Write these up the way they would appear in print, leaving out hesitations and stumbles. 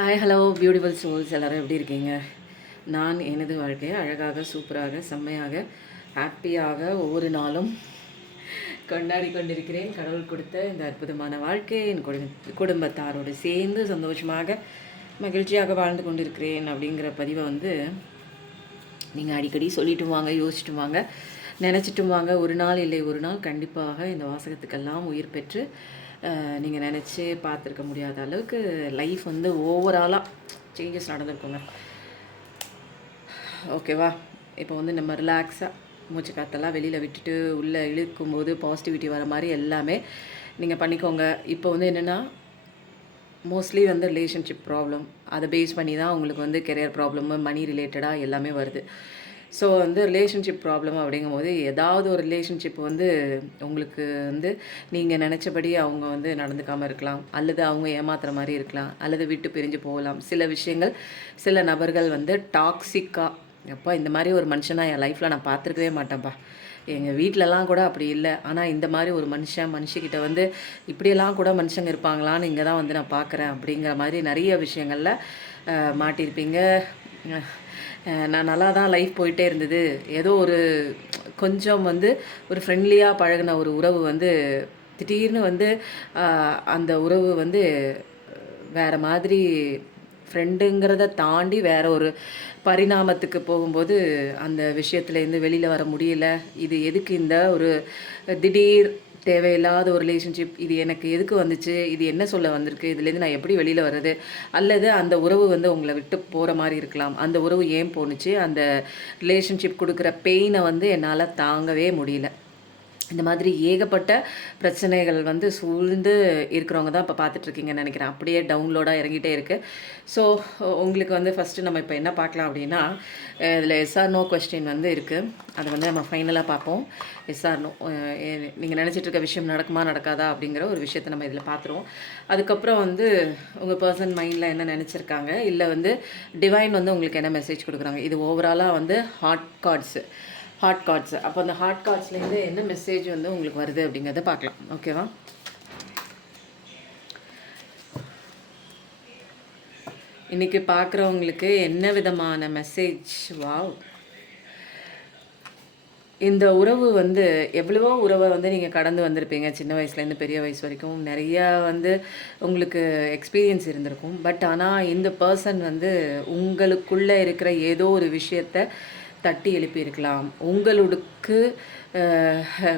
Hi hello beautiful souls எல்லோரும் எப்படி இருக்கீங்க? நான் எனது வாழ்க்கையை அழகாக சூப்பராக செம்மையாக ஹாப்பியாக ஒவ்வொரு நாளும் கொண்டாடி கொண்டிருக்கிறேன். கடவுள் கொடுத்த இந்த அற்புதமான வாழ்க்கையை என் குடும்பத்தாரோடு சேர்ந்து சந்தோஷமாக மகிழ்ச்சியாக வாழ்ந்து கொண்டிருக்கிறேன் அப்படிங்கிற பதிவை நீங்கள் அடிக்கடி சொல்லிட்டும் வாங்க, யோசிச்சுட்டும் வாங்க, நினச்சிட்டும் வாங்க. ஒரு நாள் இல்லை ஒரு நாள் கண்டிப்பாக இந்த வாசகத்துக்கெல்லாம் உயிர் பெற்று நீங்கள் நினச்சி பார்த்துருக்க முடியாத அளவுக்கு லைஃப் ஓவராலாக சேஞ்சஸ் நடந்திருக்குங்க. ஓகேவா? இப்போ நம்ம ரிலாக்ஸாக மூச்சு காற்றெல்லாம் வெளியில் விட்டுட்டு உள்ளே இழுக்கும்போது பாசிட்டிவிட்டி வர மாதிரி எல்லாமே நீங்கள் பண்ணிக்கோங்க. இப்போ என்னென்னா மோஸ்ட்லி ரிலேஷன்ஷிப் ப்ராப்ளம் அதை பேஸ் பண்ணி தான் உங்களுக்கு கெரியர் ப்ராப்ளமு, மணி ரிலேட்டடாக எல்லாமே வருது. ஸோ ரிலேஷன்ஷிப் ப்ராப்ளம் அப்படிங்கும்போது ஏதாவது ஒரு ரிலேஷன்ஷிப் உங்களுக்கு நீங்கள் நினச்சபடி அவங்க நடந்துக்காமல் இருக்கலாம், அல்லது அவங்க ஏமாத்துற மாதிரி இருக்கலாம், அல்லது விட்டு பிரிஞ்சு போகலாம். சில விஷயங்கள், சில நபர்கள் டாக்ஸிக்காக, எப்போ இந்த மாதிரி ஒரு மனுஷனாக என் லைஃப்பில் நான் பார்த்துருக்கவே மாட்டேன்ப்பா, எங்கள் வீட்டிலலாம் கூட அப்படி இல்லை, ஆனால் இந்த மாதிரி ஒரு மனுஷக்கிட்ட இப்படியெல்லாம் கூட மனுஷங்க இருப்பாங்களான்னு இங்கே தான் நான் பார்க்குறேன் அப்படிங்கிற மாதிரி நிறைய விஷயங்களில் மாட்டியிருப்பீங்க. நான் நல்லா தான் லைஃப் போயிட்டே இருந்தது, ஏதோ ஒரு கொஞ்சம் ஒரு ஃப்ரெண்ட்லியாக பழகின ஒரு உறவு திடீர்னு அந்த உறவு வேறு மாதிரி ஃப்ரெண்டுங்கிறத தாண்டி வேறு ஒரு பரிணாமத்துக்கு போகும்போது அந்த விஷயத்துலேருந்து வெளியில் வர முடியல. இது எதுக்கு இந்த ஒரு திடீர் தேவையில்லாத ஒரு ரிலேஷன்ஷிப், இது எனக்கு எதுக்கு வந்துச்சு, இது என்ன சொல்ல வந்திருக்கு, இதுலேருந்து நான் எப்படி வெளியில் வர்றது, அல்லது அந்த உறவு உங்களை விட்டு போகிற மாதிரி இருக்கலாம். அந்த உறவு ஏன் போணுச்சு, அந்த ரிலேஷன்ஷிப் கொடுக்குற பெயினை என்னால் தாங்கவே முடியல. இந்த மாதிரி ஏகப்பட்ட பிரச்சனைகள் சூழ்ந்து இருக்கிறவங்க தான் இப்போ பார்த்துட்ருக்கீங்கன்னு நினைக்கிறேன். அப்படியே டவுன்லோடாக இறங்கிட்டே இருக்குது. ஸோ உங்களுக்கு ஃபஸ்ட்டு நம்ம இப்போ என்ன பார்க்கலாம் அப்படின்னா, இதில் எஸ்ஆர் நோ கொஸ்டின் இருக்குது. அதை நம்ம ஃபைனலாக பார்ப்போம். எஸ்ஆர் நோ, நீங்கள் நினச்சிட்ருக்க விஷயம் நடக்குமா நடக்காதா அப்படிங்கிற ஒரு விஷயத்தை நம்ம இதில் பார்த்துருவோம். அதுக்கப்புறம் உங்கள் பர்சன் மைண்டில் என்ன நினச்சிருக்காங்க, இல்லை டிவைன் உங்களுக்கு என்ன மெசேஜ் கொடுக்குறாங்க. இது ஓவராலாக ஹார்ட் கார்ட்ஸு. அப்போ அந்த ஹார்ட் கார்ட்ஸ்லேருந்து என்ன மெசேஜ் உங்களுக்கு வருது அப்படிங்கிறத பார்க்கலாம். ஓகேவா? இன்றைக்கி பார்க்குறவங்களுக்கு என்ன விதமான மெசேஜ்? வாவ்! இந்த உறவு எவ்வளவோ உறவை நீங்கள் கடந்து வந்திருப்பீங்க. சின்ன வயசுலேருந்து பெரிய வயசு வரைக்கும் நிறையா உங்களுக்கு எக்ஸ்பீரியன்ஸ் இருந்திருக்கும். பட் ஆனால் இந்த பர்சன் உங்களுக்குள்ளே இருக்கிற ஏதோ ஒரு விஷயத்தை தட்டி எழுப்பியிருக்கலாம், உங்களுக்கு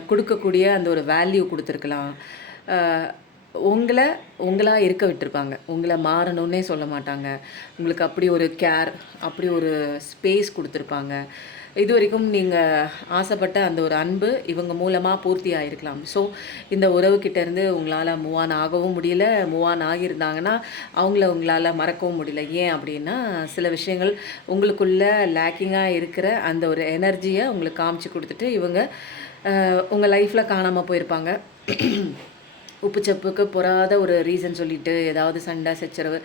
கொடுக்கக்கூடிய அந்த ஒரு வேல்யூ கொடுத்துருக்கலாம், உங்களாக இருக்க விட்டுருப்பாங்க, உங்களை மாறணுன்னே சொல்ல மாட்டாங்க, உங்களுக்கு அப்படி ஒரு கேர், அப்படி ஒரு ஸ்பேஸ் கொடுத்துருப்பாங்க. இது வரைக்கும் நீங்கள் ஆசைப்பட்ட அந்த ஒரு அன்பு இவங்க மூலமாக பூர்த்தி ஆகிருக்கலாம். ஸோ இந்த உறவுக்கிட்டேருந்து உங்களால் மூவ் ஆன் ஆகவும் முடியல, மூவ் ஆன் ஆகியிருந்தாங்கன்னா உங்களால் மறக்கவும் முடியல. ஏன் அப்படின்னா, சில விஷயங்கள் உங்களுக்குள்ளே லேக்கிங்காக இருக்கிற அந்த ஒரு எனர்ஜியை உங்களுக்கு காமிச்சு கொடுத்துட்டு இவங்க உங்கள் லைஃப்பில் காணாமல் போயிருப்பாங்க. உப்புச்சப்புக்கு பொறாத ஒரு ரீசன் சொல்லிவிட்டு, ஏதாவது சண்டை சச்சரவு,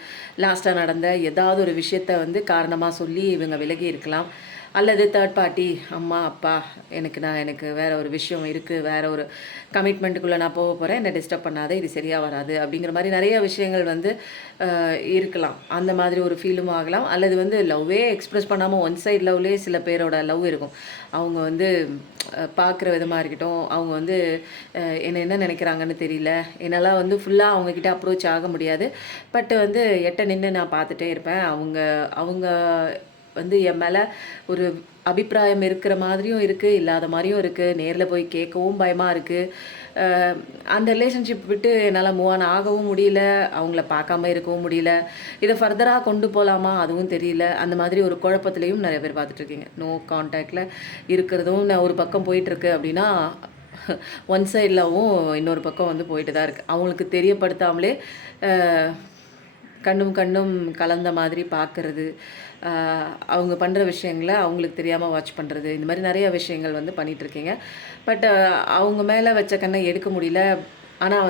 லாஸ்ட்டாக நடந்த ஏதாவது ஒரு விஷயத்தை காரணமாக சொல்லி இவங்க விலகி இருக்கலாம். அல்லது தேர்ட் பார்ட்டி, அம்மா அப்பா, எனக்கு வேறு ஒரு விஷயம் இருக்குது, வேறு ஒரு கமிட்மெண்ட்டுக்குள்ளே நான் போக போகிறேன், என்னை டிஸ்டர்ப் பண்ணாத, இது சரியாக வராது அப்படிங்கிற மாதிரி நிறைய விஷயங்கள் இருக்கலாம். அந்த மாதிரி ஒரு ஃபீலும் ஆகலாம். அல்லது லவ்வே எக்ஸ்ப்ரெஸ் பண்ணாமல் ஒன் சைட் லவ்லேயே சில பேரோட லவ் இருக்கும். அவங்க பார்க்குற விதமாக இருக்கட்டும், அவங்க என்ன நினைக்கிறாங்கன்னு தெரியல, என்னால் ஃபுல்லாக அவங்கக்கிட்ட அப்ரோச் ஆக முடியாது. பட் எட்ட நின்று நான் பார்த்துட்டே இருப்பேன். அவங்க என் மேலே ஒரு அபிப்பிராயம் இருக்கிற மாதிரியும் இருக்குது, இல்லாத மாதிரியும் இருக்குது, நேரில் போய் கேட்கவும் பயமாக இருக்குது. அந்த ரிலேஷன்ஷிப் விட்டு என்னால் மூவ் ஆன் ஆகவும் முடியல, அவங்கள பார்க்காம இருக்கவும் முடியல. இதை ஃபர்தராக கொண்டு போகலாமா அதுவும் தெரியல. அந்த மாதிரி ஒரு குழப்பத்துலேயும் நிறைய பேர் பார்த்துட்ருக்கீங்க. நோ கான்டாக்டில் இருக்கிறதும் நான் ஒரு பக்கம் போயிட்டுருக்கு அப்படின்னா, ஒன் சைட்லவும் இன்னொரு பக்கம் போயிட்டு தான் இருக்குது. அவங்களுக்கு தெரியப்படுத்தாமலே கண்ணும் கலந்த மாதிரி பார்க்குறது, அவங்க பண்ணுற விஷயங்களை அவங்களுக்கு தெரியாமல் வாட்ச் பண்ணுறது, இந்த மாதிரி நிறைய விஷயங்கள் பண்ணிகிட்ருக்கீங்க. பட் அவங்க மேலே வச்ச கண்ணை எடுக்க முடியல. ஆனால்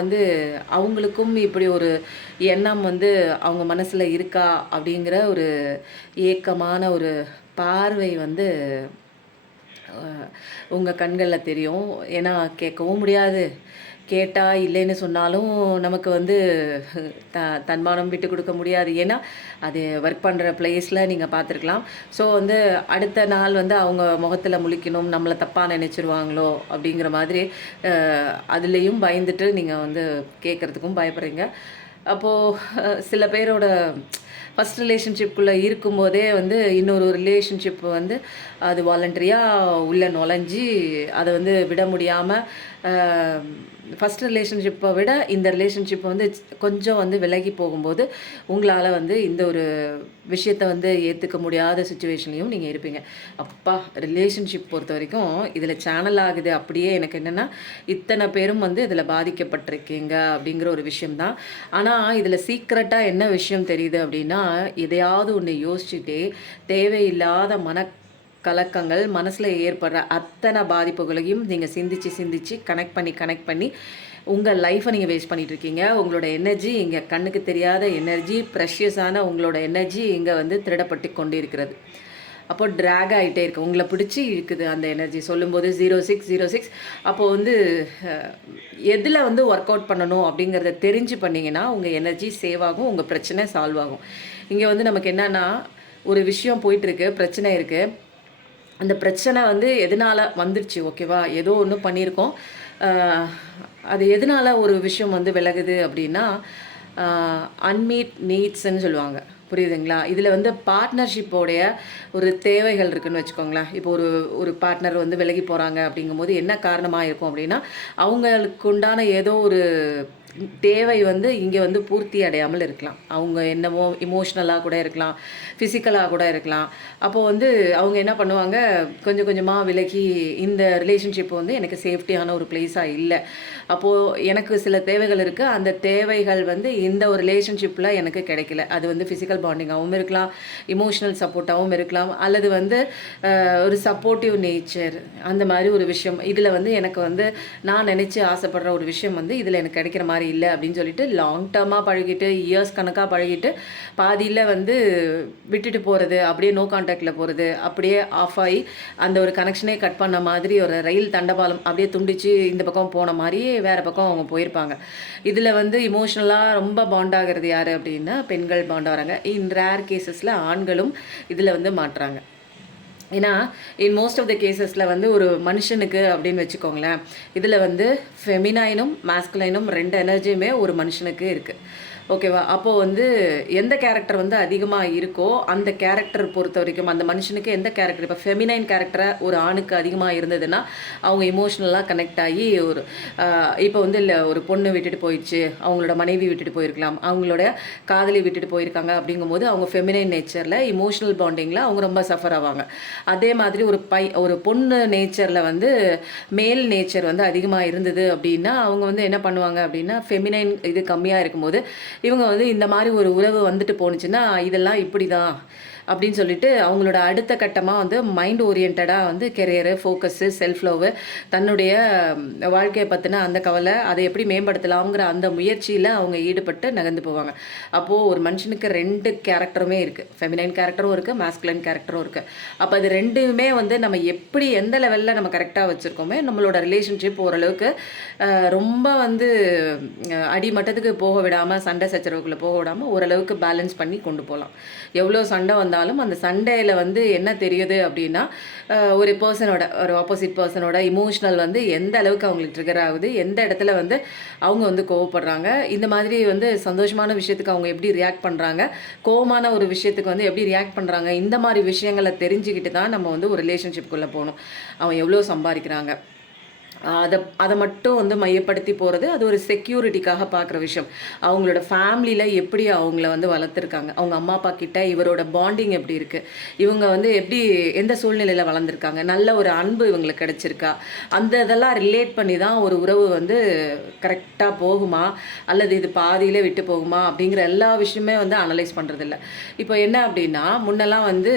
அவங்களுக்கும் இப்படி ஒரு எண்ணம் அவங்க மனசில் இருக்கா அப்படிங்கிற ஒரு ஏக்கமான ஒரு பார்வை உங்கள் கண்களில் தெரியும். ஏன்னா கேட்கவும் முடியாது, கேட்டால் இல்லைன்னு சொன்னாலும் நமக்கு வந்து தன்மானம் விட்டு கொடுக்க முடியாது. ஏன்னா அது ஒர்க் பண்ணுற பிளேஸில் நீங்கள் பார்த்துருக்கலாம். ஸோ வந்து அடுத்த நாள் வந்து அவங்க முகத்தில் முழிக்கணும், நம்மளை தப்பாக நினச்சிருவாங்களோ அப்படிங்கிற மாதிரி அதுலேயும் பயந்துட்டு நீங்கள் வந்து கேட்குறதுக்கும் பயப்படுறீங்க. அப்போது சில பேரோட ஃபஸ்ட் ரிலேஷன்ஷிப்புக்குள்ளே இருக்கும்போதே வந்து இன்னொரு ரிலேஷன்ஷிப் வந்து அது வாலண்டரியாக உள்ளே நுழைஞ்சி அதை வந்து விட முடியாமல் ஃபஸ்ட் ரிலேஷன்ஷிப்பை விட இந்த ரிலேஷன்ஷிப்பை வந்து கொஞ்சம் வந்து விலகி போகும்போது உங்களால் வந்து இந்த ஒரு விஷயத்தை வந்து ஏற்றுக்க முடியாத சுச்சுவேஷன்லையும் நீங்கள் இருப்பீங்க. அப்பா ரிலேஷன்ஷிப் பொறுத்த வரைக்கும் இதில் சேனல் ஆகுது. அப்படியே எனக்கு என்னென்னா இத்தனை பேரும் வந்து இதில் பாதிக்கப்பட்டிருக்கீங்க அப்படிங்கிற ஒரு விஷயம்தான். ஆனால் இதில் சீக்ரெட்டாக என்ன விஷயம் தெரியுது அப்படின்னா, எதையாவது ஒன்று யோசிச்சுட்டே தேவையில்லாத கலக்கங்கள் மனசில் ஏற்படுற அத்தனை பாதிப்புகளையும் நீங்கள் சிந்திச்சு கனெக்ட் பண்ணி உங்கள் லைஃப்பை நீங்கள் வேஸ்ட் பண்ணிகிட்ருக்கீங்க. உங்களோட எனர்ஜி இங்கே கண்ணுக்கு தெரியாத எனர்ஜி, ப்ரெஷியஸான உங்களோட எனர்ஜி இங்கே வந்து திருடப்பட்டு கொண்டு இருக்கிறது. அப்போ ட்ராக் ஆகிட்டே இருக்குது, உங்களை பிடிச்சி இருக்குது அந்த எனர்ஜி. சொல்லும்போது 0606 அப்போது வந்து எதில் வந்து ஒர்க் அவுட் பண்ணணும் அப்படிங்கிறத தெரிஞ்சு பண்ணிங்கன்னா உங்கள் எனர்ஜி சேவ் ஆகும், உங்கள் பிரச்சனை சால்வ் ஆகும். இங்கே வந்து நமக்கு என்னென்னா ஒரு விஷயம் போயிட்டுருக்கு, பிரச்சனை இருக்குது. அந்த பிரச்சனை வந்து எதனால் வந்துடுச்சு, ஓகேவா, ஏதோ ஒன்று பண்ணியிருக்கோம். அது எதனால் ஒரு விஷயம் வந்து விலகுது அப்படின்னா அன்மீட் நீட்ஸ்ன்னு சொல்லுவாங்க, புரியுதுங்களா? இதில் வந்து பார்ட்னர்ஷிப்போடைய ஒரு தேவைகள் இருக்குதுன்னு வச்சுக்கோங்களேன். இப்போ ஒரு பார்ட்னர் வந்து விலகி போகிறாங்க அப்படிங்கும்போது என்ன காரணமாக இருக்கும் அப்படின்னா அவங்களுக்கு உண்டான ஏதோ ஒரு தேவை வந்து இங்கே வந்து பூர்த்தி அடையாமல் இருக்கலாம். அவங்க என்னமோ இமோஷ்னலாக கூட இருக்கலாம், ஃபிசிக்கலாக கூட இருக்கலாம். அப்போது வந்து அவங்க என்ன பண்ணுவாங்க, கொஞ்சம் கொஞ்சமாக விலகி இந்த ரிலேஷன்ஷிப் வந்து எனக்கு சேஃப்டியான ஒரு பிளேஸாக இல்லை. அப்போது எனக்கு சில தேவைகள் இருக்குது, அந்த தேவைகள் வந்து இந்த ஒரு ரிலேஷன்ஷிப்பில் எனக்கு கிடைக்கல. அது வந்து ஃபிசிக்கல் பாண்டிங்காகவும் இருக்கலாம், இமோஷ்னல் சப்போர்ட்டாகவும் இருக்கலாம், அல்லது வந்து ஒரு சப்போர்ட்டிவ் நேச்சர் அந்த மாதிரி ஒரு விஷயம். இதில் வந்து எனக்கு வந்து நான் நினச்சி ஆசைப்படுற ஒரு விஷயம் வந்து இதில் எனக்கு கிடைக்கிற மாதிரி இல்லை அப்படின்னு சொல்லிட்டு லாங் டேர்மாக பழகிட்டு இயர்ஸ் கணக்காக பழகிட்டு பாதியில் வந்து விட்டுட்டு போகிறது, அப்படியே நோ கான்டாக்டில் போகிறது, அப்படியே ஆஃப் ஆகி அந்த ஒரு கனெக்ஷனே கட் பண்ண மாதிரி ஒரு ரயில் தண்டபாலம் அப்படியே துண்டிச்சு இந்த பக்கம் போன மாதிரியே வேறு பக்கம் அவங்க போயிருப்பாங்க. இதில் வந்து இமோஷ்னலாக ரொம்ப பாண்ட் ஆகிறது யார் அப்படின்னா பெண்கள் பாண்ட் ஆகிறாங்க. இன் ரேர் கேசஸில் ஆண்களும் இதில் வந்து மாட்டுறாங்க. ஏன்னா இன் மோஸ்ட் ஆஃப் த கேசஸில் வந்து ஒரு மனுஷனுக்கு அப்படின்னு வச்சுக்கோங்களேன், இதில் வந்து ஃபெமினைனும் மாஸ்குலைனும் 2 எனர்ஜியுமே ஒரு மனுஷனுக்கு இருக்குது, ஓகேவா? அப்போது வந்து எந்த கேரக்டர் வந்து அதிகமாக இருக்கோ அந்த கேரக்டர் பொறுத்த வரைக்கும் அந்த மனுஷனுக்கு எந்த கேரக்டர், இப்போ ஃபெமினைன் கேரக்டரை ஒரு ஆணுக்கு அதிகமாக இருந்ததுன்னா அவங்க இமோஷ்னலாக கனெக்ட் ஆகி ஒரு இப்போ வந்து இல்லை ஒரு பொண்ணு விட்டுட்டு போயிடுச்சு, அவங்களோட மனைவி விட்டுட்டு போயிருக்கலாம், அவங்களோட காதலி விட்டுட்டு போயிருக்காங்க, அப்படிங்கும்போது அவங்க ஃபெமினைன் நேச்சரில் இமோஷ்னல் பாண்டிங்கில் அவங்க ரொம்ப சஃபர் ஆவாங்க. அதே மாதிரி ஒரு பொண்ணு நேச்சரில் வந்து மேல் நேச்சர் வந்து அதிகமாக இருந்தது அப்படின்னா அவங்க வந்து என்ன பண்ணுவாங்க அப்படின்னா ஃபெமினைன் இது கம்மியாக இருக்கும்போது இவங்க வந்து இந்த மாதிரி ஒரு உறவு வந்துட்டு போணுச்சுன்னா இதெல்லாம் இப்படி தான் அப்படின்னு சொல்லிட்டு அவங்களோட அடுத்த கட்டமாக வந்து மைண்ட் ஓரியன்டாக வந்து கெரியரு, ஃபோக்கஸ்ஸு, செல்ஃப் லவ், தன்னுடைய வாழ்க்கையை பற்றின அந்த கவலை, அதை எப்படி மேம்படுத்தலாம்ங்கிற அந்த முயற்சியில் அவங்க ஈடுபட்டு நகர்ந்து போவாங்க. அப்போது ஒரு மனுஷனுக்கு 2 கேரக்டருமே இருக்குது, ஃபெமினைன் கேரக்டரும் இருக்குது, மாஸ்குலைன் கேரக்டரும் இருக்குது. அப்போ அது 2மே வந்து நம்ம எப்படி எந்த லெவலில் நம்ம கரெக்டாக வச்சுருக்கோமே நம்மளோட ரிலேஷன்ஷிப் ஓரளவுக்கு ரொம்ப வந்து அடிமட்டத்துக்கு போக விடாமல், சண்டை சச்சரவுக்குள்ளே போக விடாமல் ஓரளவுக்கு பேலன்ஸ் பண்ணி கொண்டு போகலாம். எவ்வளோ சண்டை வந்தாலும் அந்த சண்டையில் வந்து என்ன தெரியுது அப்படின்னா ஒரு பர்சனோட, ஒரு ஆப்போசிட் பர்சனோட இமோஷ்னல் வந்து எந்த அளவுக்கு அவங்களுக்கு ட்ரிகர் ஆகுது, எந்த இடத்துல வந்து அவங்க வந்து கோவப்படுறாங்க, இந்த மாதிரி வந்து சந்தோஷமான விஷயத்துக்கு அவங்க எப்படி ரியாக்ட் பண்ணுறாங்க, கோவமான ஒரு விஷயத்துக்கு வந்து எப்படி ரியாக்ட் பண்ணுறாங்க, இந்த மாதிரி விஷயங்களை தெரிஞ்சுக்கிட்டு தான் நம்ம வந்து ஒரு ரிலேஷன்ஷிப்குள்ளே போகணும். அவன் எவ்வளோ சம்பாதிக்கிறாங்க அதை மட்டும் வந்து மையப்படுத்தி போகிறது அது ஒரு செக்யூரிட்டிக்காக பார்க்குற விஷயம். அவங்களோட ஃபேமிலியில் எப்படி அவங்கள வந்து வளர்த்துருக்காங்க, அவங்க அம்மா அப்பா கிட்ட இவரோட பாண்டிங் எப்படி இருக்குது, இவங்க வந்து எப்படி எந்த சூழ்நிலையில் வளர்ந்துருக்காங்க, நல்ல ஒரு அன்பு இவங்களுக்கு கிடச்சிருக்கா, அந்த இதெல்லாம் ரிலேட் பண்ணி தான் ஒரு உறவு வந்து கரெக்டாக போகுமா அல்லது இது பாதியிலே விட்டு போகுமா அப்படிங்கிற எல்லா விஷயமே வந்து அனலைஸ் பண்ணுறதில்ல. இப்போ என்ன அப்படின்னா முன்னெல்லாம் வந்து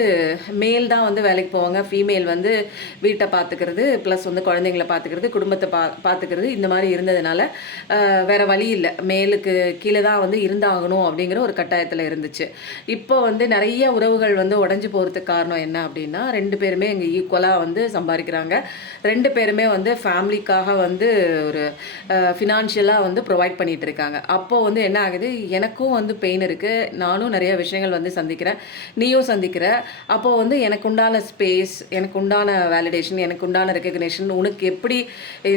மேல் தான் வந்து வேலைக்கு போவாங்க, ஃபீமேல் வந்து வீட்டை பார்த்துக்கிறது ப்ளஸ் வந்து குழந்தைங்கள பார்த்துக்கிறது, குடும்பத்தை பார்த்துக்கிறது இந்த மாதிரி இருந்ததுனால வேறு வழி இல்லை, மேலுக்கு கீழே தான் வந்து இருந்தாகணும் அப்படிங்கிற ஒரு கட்டாயத்தில் இருந்துச்சு. இப்போ வந்து நிறைய உறவுகள் வந்து உடஞ்சி போகிறதுக்கு காரணம் என்ன அப்படின்னா, 2 பேருமே இங்கே ஈக்குவலாக வந்து சம்பாதிக்கிறாங்க. 2 பேருமே வந்து ஃபேமிலிக்காக வந்து ஒரு ஃபினான்ஷியலாக வந்து ப்ரொவைட் பண்ணிகிட்டு இருக்காங்க. அப்போது வந்து என்ன ஆகுது, எனக்கும் வந்து பெயின் இருக்குது, நானும் நிறைய விஷயங்கள் வந்து சந்திக்கிறேன், நீயும் சந்திக்கிற. அப்போது வந்து எனக்கு உண்டான ஸ்பேஸ், எனக்கு உண்டான வேலிடேஷன், எனக்கு உண்டான ரெக்கக்னேஷன் உனக்கு எப்படி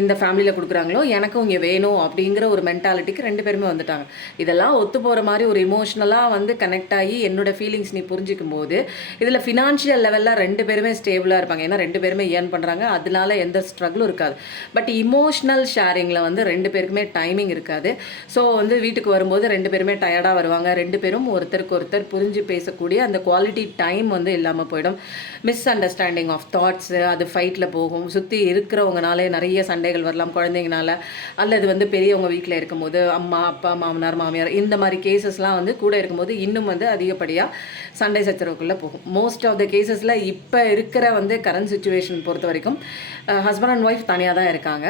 இந்த ஃபேமிலியில் கொடுக்குறாங்களோ எனக்கும் இங்கே வேணும் அப்படிங்கிற ஒரு மென்டாலிட்டிக்கு 2 பேருமே வந்துட்டாங்க. இதெல்லாம் ஒத்து போகிற மாதிரி ஒரு இமோஷ்னலாக வந்து கனெக்ட் ஆகி என்னோடய ஃபீலிங்ஸ் நீ புரிஞ்சிக்கும் போது இதில் ஃபினான்ஷியல் லெவலில் 2 பேருமே ஸ்டேபிளாக இருப்பாங்க. ஏன்னா 2 பேருமே ஏர்ன் பண்ணுறாங்க, அதனால எந்த ஸ்ட்ரகிளும் இருக்காது. பட் இமோஷ்னல் ஷேரிங்கில் வந்து 2 பேருக்குமே டைமிங் இருக்காது. ஸோ வந்து வீட்டுக்கு வரும்போது 2 பேருமே டயர்டாக வருவாங்க. 2 பேரும் ஒருத்தருக்கு ஒருத்தர் புரிஞ்சு பேசக்கூடிய அந்த குவாலிட்டி டைம் வந்து இல்லாமல் போயிடும். மிஸ் அண்டர்ஸ்டாண்டிங் ஆஃப் தாட்ஸு அது ஃபைட்டில் போகும். சுற்றி இருக்கிறவங்கனாலே நிறைய சண்டைகள் வரலாம், குழந்தைங்கனால, அல்லது வந்து பெரியவங்க வீட்டில் இருக்கும்போது அம்மா அப்பா மாமனார் மாமியார் இந்த மாதிரி கேசஸ்லாம் வந்து கூட இருக்கும்போது இன்னும் வந்து அதிகப்படியாக சண்டை சச்சரவுக்குள்ளே போகும். மோஸ்ட் ஆஃப் த கேசஸில் இப்போ இருக்கிற வந்து கரண்ட் சுச்சுவேஷன் பொறுத்த வரைக்கும் ஹஸ்பண்ட் அண்ட் ஒய்ஃப் தனியாக தான் இருக்காங்க.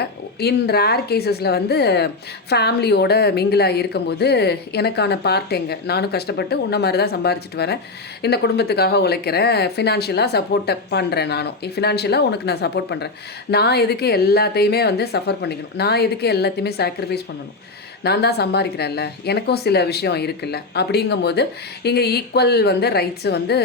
இன் ரேர் கேசஸில் வந்து ஃபேமிலியோட மிங்கிளாக இருக்கும்போது எனக்கான பார்ட் எங்கே, நானும் கஷ்டப்பட்டு உன்ன மாதிரி தான் சம்பாரிச்சிட்டு வரேன், இந்த குடும்பத்துக்காக உழைக்கிறேன், ஃபினான்ஷியலாக சப்போர்ட் பண்ணுறேன், நானும் ஃபினான்ஷியலாக உனக்கு நான் சப்போர்ட் பண்ணுறேன், நான் எதுக்கு எல்லாத்தையுமே வந்து சஃபர் பண்ணிக்கணும், நான் எதுக்கு எல்லாத்தையுமே சாக்ரிஃபைஸ் பண்ணணும், நான் தான் சம்பாதிக்கிறேன்ல, எனக்கும் சில விஷயம் இருக்குல்ல, அப்படிங்கும்போது இங்கே ஈக்குவல் வந்து ரைட்ஸு வந்து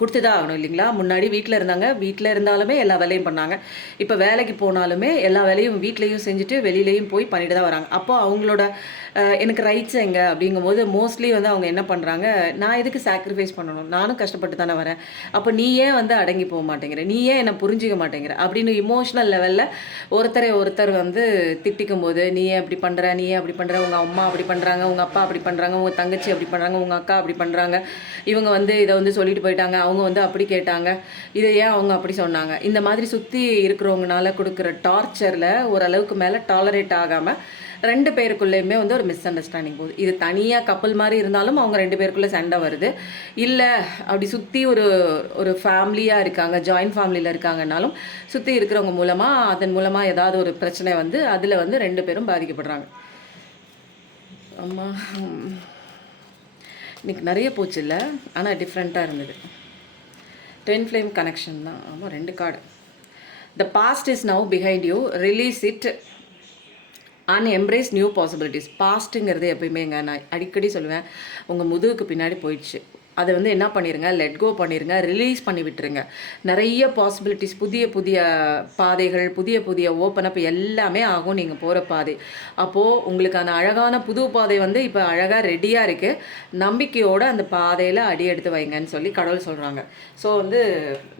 கொடுத்து தான் ஆகணும் இல்லைங்களா. முன்னாடி வீட்டில் இருந்தாங்க, வீட்டில் இருந்தாலுமே எல்லா வேலையும் பண்ணாங்க. இப்போ வேலைக்கு போனாலுமே எல்லா வேலையும் வீட்லேயும் செஞ்சுட்டு வெளியிலையும் போய் பண்ணிட்டு தான் வராங்க. அப்போது அவங்களோட எனக்கு ரைட்ஸ் எங்கே அப்படிங்கும்போது மோஸ்ட்லி வந்து அவங்க என்ன பண்ணுறாங்க, நான் எதுக்கு சாக்ரிஃபைஸ் பண்ணணும், நானும் கஷ்டப்பட்டு தானே வரேன், அப்போ நீ ஏன் வந்து அடங்கி போக மாட்டேங்கிற, நீ ஏன் என்னை புரிஞ்சிக்க மாட்டேங்கிற அப்படின்னு இமோஷ்னல் லெவலில் ஒருத்தரை ஒருத்தர் வந்து திட்டிக்கும் போது, நீ ஏன் அப்படி பண்ணுற, நீ ஏன் அப்படி பண்ணுற, உங்கள் அம்மா அப்படி பண்ணுறாங்க, உங்கள் அப்பா அப்படி பண்ணுறாங்க, உங்கள் தங்கச்சி அப்படி பண்ணுறாங்க, உங்கள் அக்கா அப்படி பண்ணுறாங்க, இவங்க வந்து இதை வந்து சொல்லிட்டு போயிட்டாங்க, அவங்க வந்து அப்படி கேட்டாங்க, இதை ஏன் அவங்க அப்படி சொன்னாங்க, இந்த மாதிரி சுற்றி இருக்கிறவங்கனால கொடுக்குற டார்ச்சரில் ஓரளவுக்கு மேலே டாலரேட் ஆகாமல் 2 பேருக்குள்ளேயுமே வந்து ஒரு மிஸ் அண்டர்ஸ்டாண்டிங் போகுது. இது தனியாக கப்பல் மாதிரி இருந்தாலும் அவங்க 2 பேருக்குள்ளே சண்டை வருது. இல்லை அப்படி சுற்றி ஒரு ஒரு ஃபேமிலியாக இருக்காங்க, ஜாயின்ட் ஃபேமிலியில் இருக்காங்கன்னாலும் சுற்றி இருக்கிறவங்க மூலமாக அதன் மூலமாக ஏதாவது ஒரு பிரச்சனை வந்து அதில் வந்து 2 பேரும் பாதிக்கப்படுறாங்க. ஆமாம், இன்னைக்கு நிறைய போச்சு இல்லை, ஆனால் டிஃப்ரெண்ட்டாக இருந்தது. ட்வின் ஃப்ளேம் கனெக்ஷன் தான். ஆமாம், 2 card. The past is now behind you, release it and embrace new possibilities. பாஸ்ட்டுங்கிறது எப்பயுமேங்க நான் அடிக்கடி சொல்லுவேன், உங்கள் முதுகுக்கு பின்னாடி போயிடுச்சு, அதை வந்து என்ன பண்ணிடுங்க, லெட் கோ பண்ணிடுங்க, ரிலீஸ் பண்ணி விட்டுருங்க. நிறைய பாசிபிலிட்டிஸ், புதிய புதிய பாதைகள், புதிய புதிய ஓப்பன் அப் எல்லாமே ஆகும் நீங்கள் போகிற பாதை. அப்போது உங்களுக்கான அழகான புது பாதை வந்து இப்போ அழகாக ரெடியாக இருக்குது, நம்பிக்கையோடு அந்த பாதையில் அடி எடுத்து வைங்கன்னு சொல்லி கடவுள் சொல்கிறாங்க. ஸோ வந்து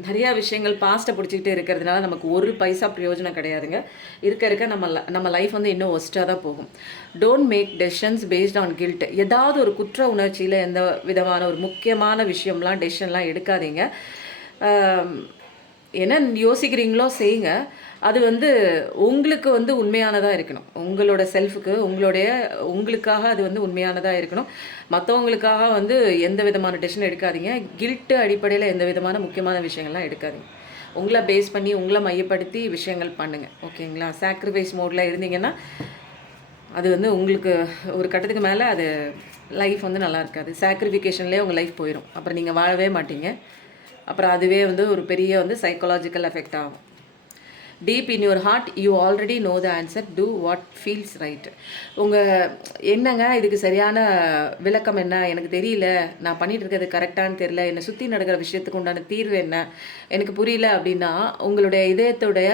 நிறையா விஷயங்கள் பாஸ்ட்டை பிடிச்சிக்கிட்டு இருக்கிறதுனால நமக்கு ஒரு பைசா பிரயோஜனம் கிடையாதுங்க. இருக்க நம்ம லைஃப் வந்து இன்னும் ஒஸ்ட்டாக தான் போகும். Don't make decisions based on guilt. ஏதாவது ஒரு குற்ற உணர்ச்சியில் எந்த விதமான ஒரு முக்கியமான விஷயம்லாம் டெசிஷன்லாம் எடுக்காதீங்க. என்ன யோசிக்கிறீங்களோ செய்யுங்க, அது வந்து உங்களுக்கு வந்து உண்மையானதாக இருக்கணும், உங்களோட செல்ஃபுக்கு உங்களுக்காக அது வந்து உண்மையானதாக இருக்கணும். மற்றவங்களுக்காக வந்து எந்த விதமான டெசிஷன் எடுக்காதீங்க. கில்ட்டு அடிப்படையில் எந்த விதமான முக்கியமான விஷயங்கள்லாம் எடுக்காதீங்க. உங்களை பேஸ் பண்ணி உங்களை மையப்படுத்தி விஷயங்கள் பண்ணுங்கள், ஓகேங்களா. சாக்ரிஃபைஸ் மோடில் இருந்தீங்கன்னா அது வந்து உங்களுக்கு ஒரு கட்டத்துக்கு மேலே அது லைஃப் வந்து நல்லா இருக்காது. சாக்ரிஃபிகேஷன்லேயே உங்கள் லைஃப் போயிடும், அப்புறம் நீங்கள் வாழவே மாட்டீங்க. அப்புறம் அதுவே வந்து ஒரு பெரிய வந்து சைக்காலஜிக்கல் எஃபெக்ட் ஆகும். Deep in your heart you already know the answer, do what feels right. உங்கள் என்னங்க இதுக்கு சரியான விளக்கம் என்ன, எனக்கு தெரியல, நான் பண்ணிகிட்டு இருக்கிறது கரெக்டானு தெரியல, என்னை சுற்றி நடக்கிற விஷயத்துக்கு உண்டான தீர்வு என்ன எனக்கு புரியல அப்படின்னா, உங்களுடைய இதயத்துடைய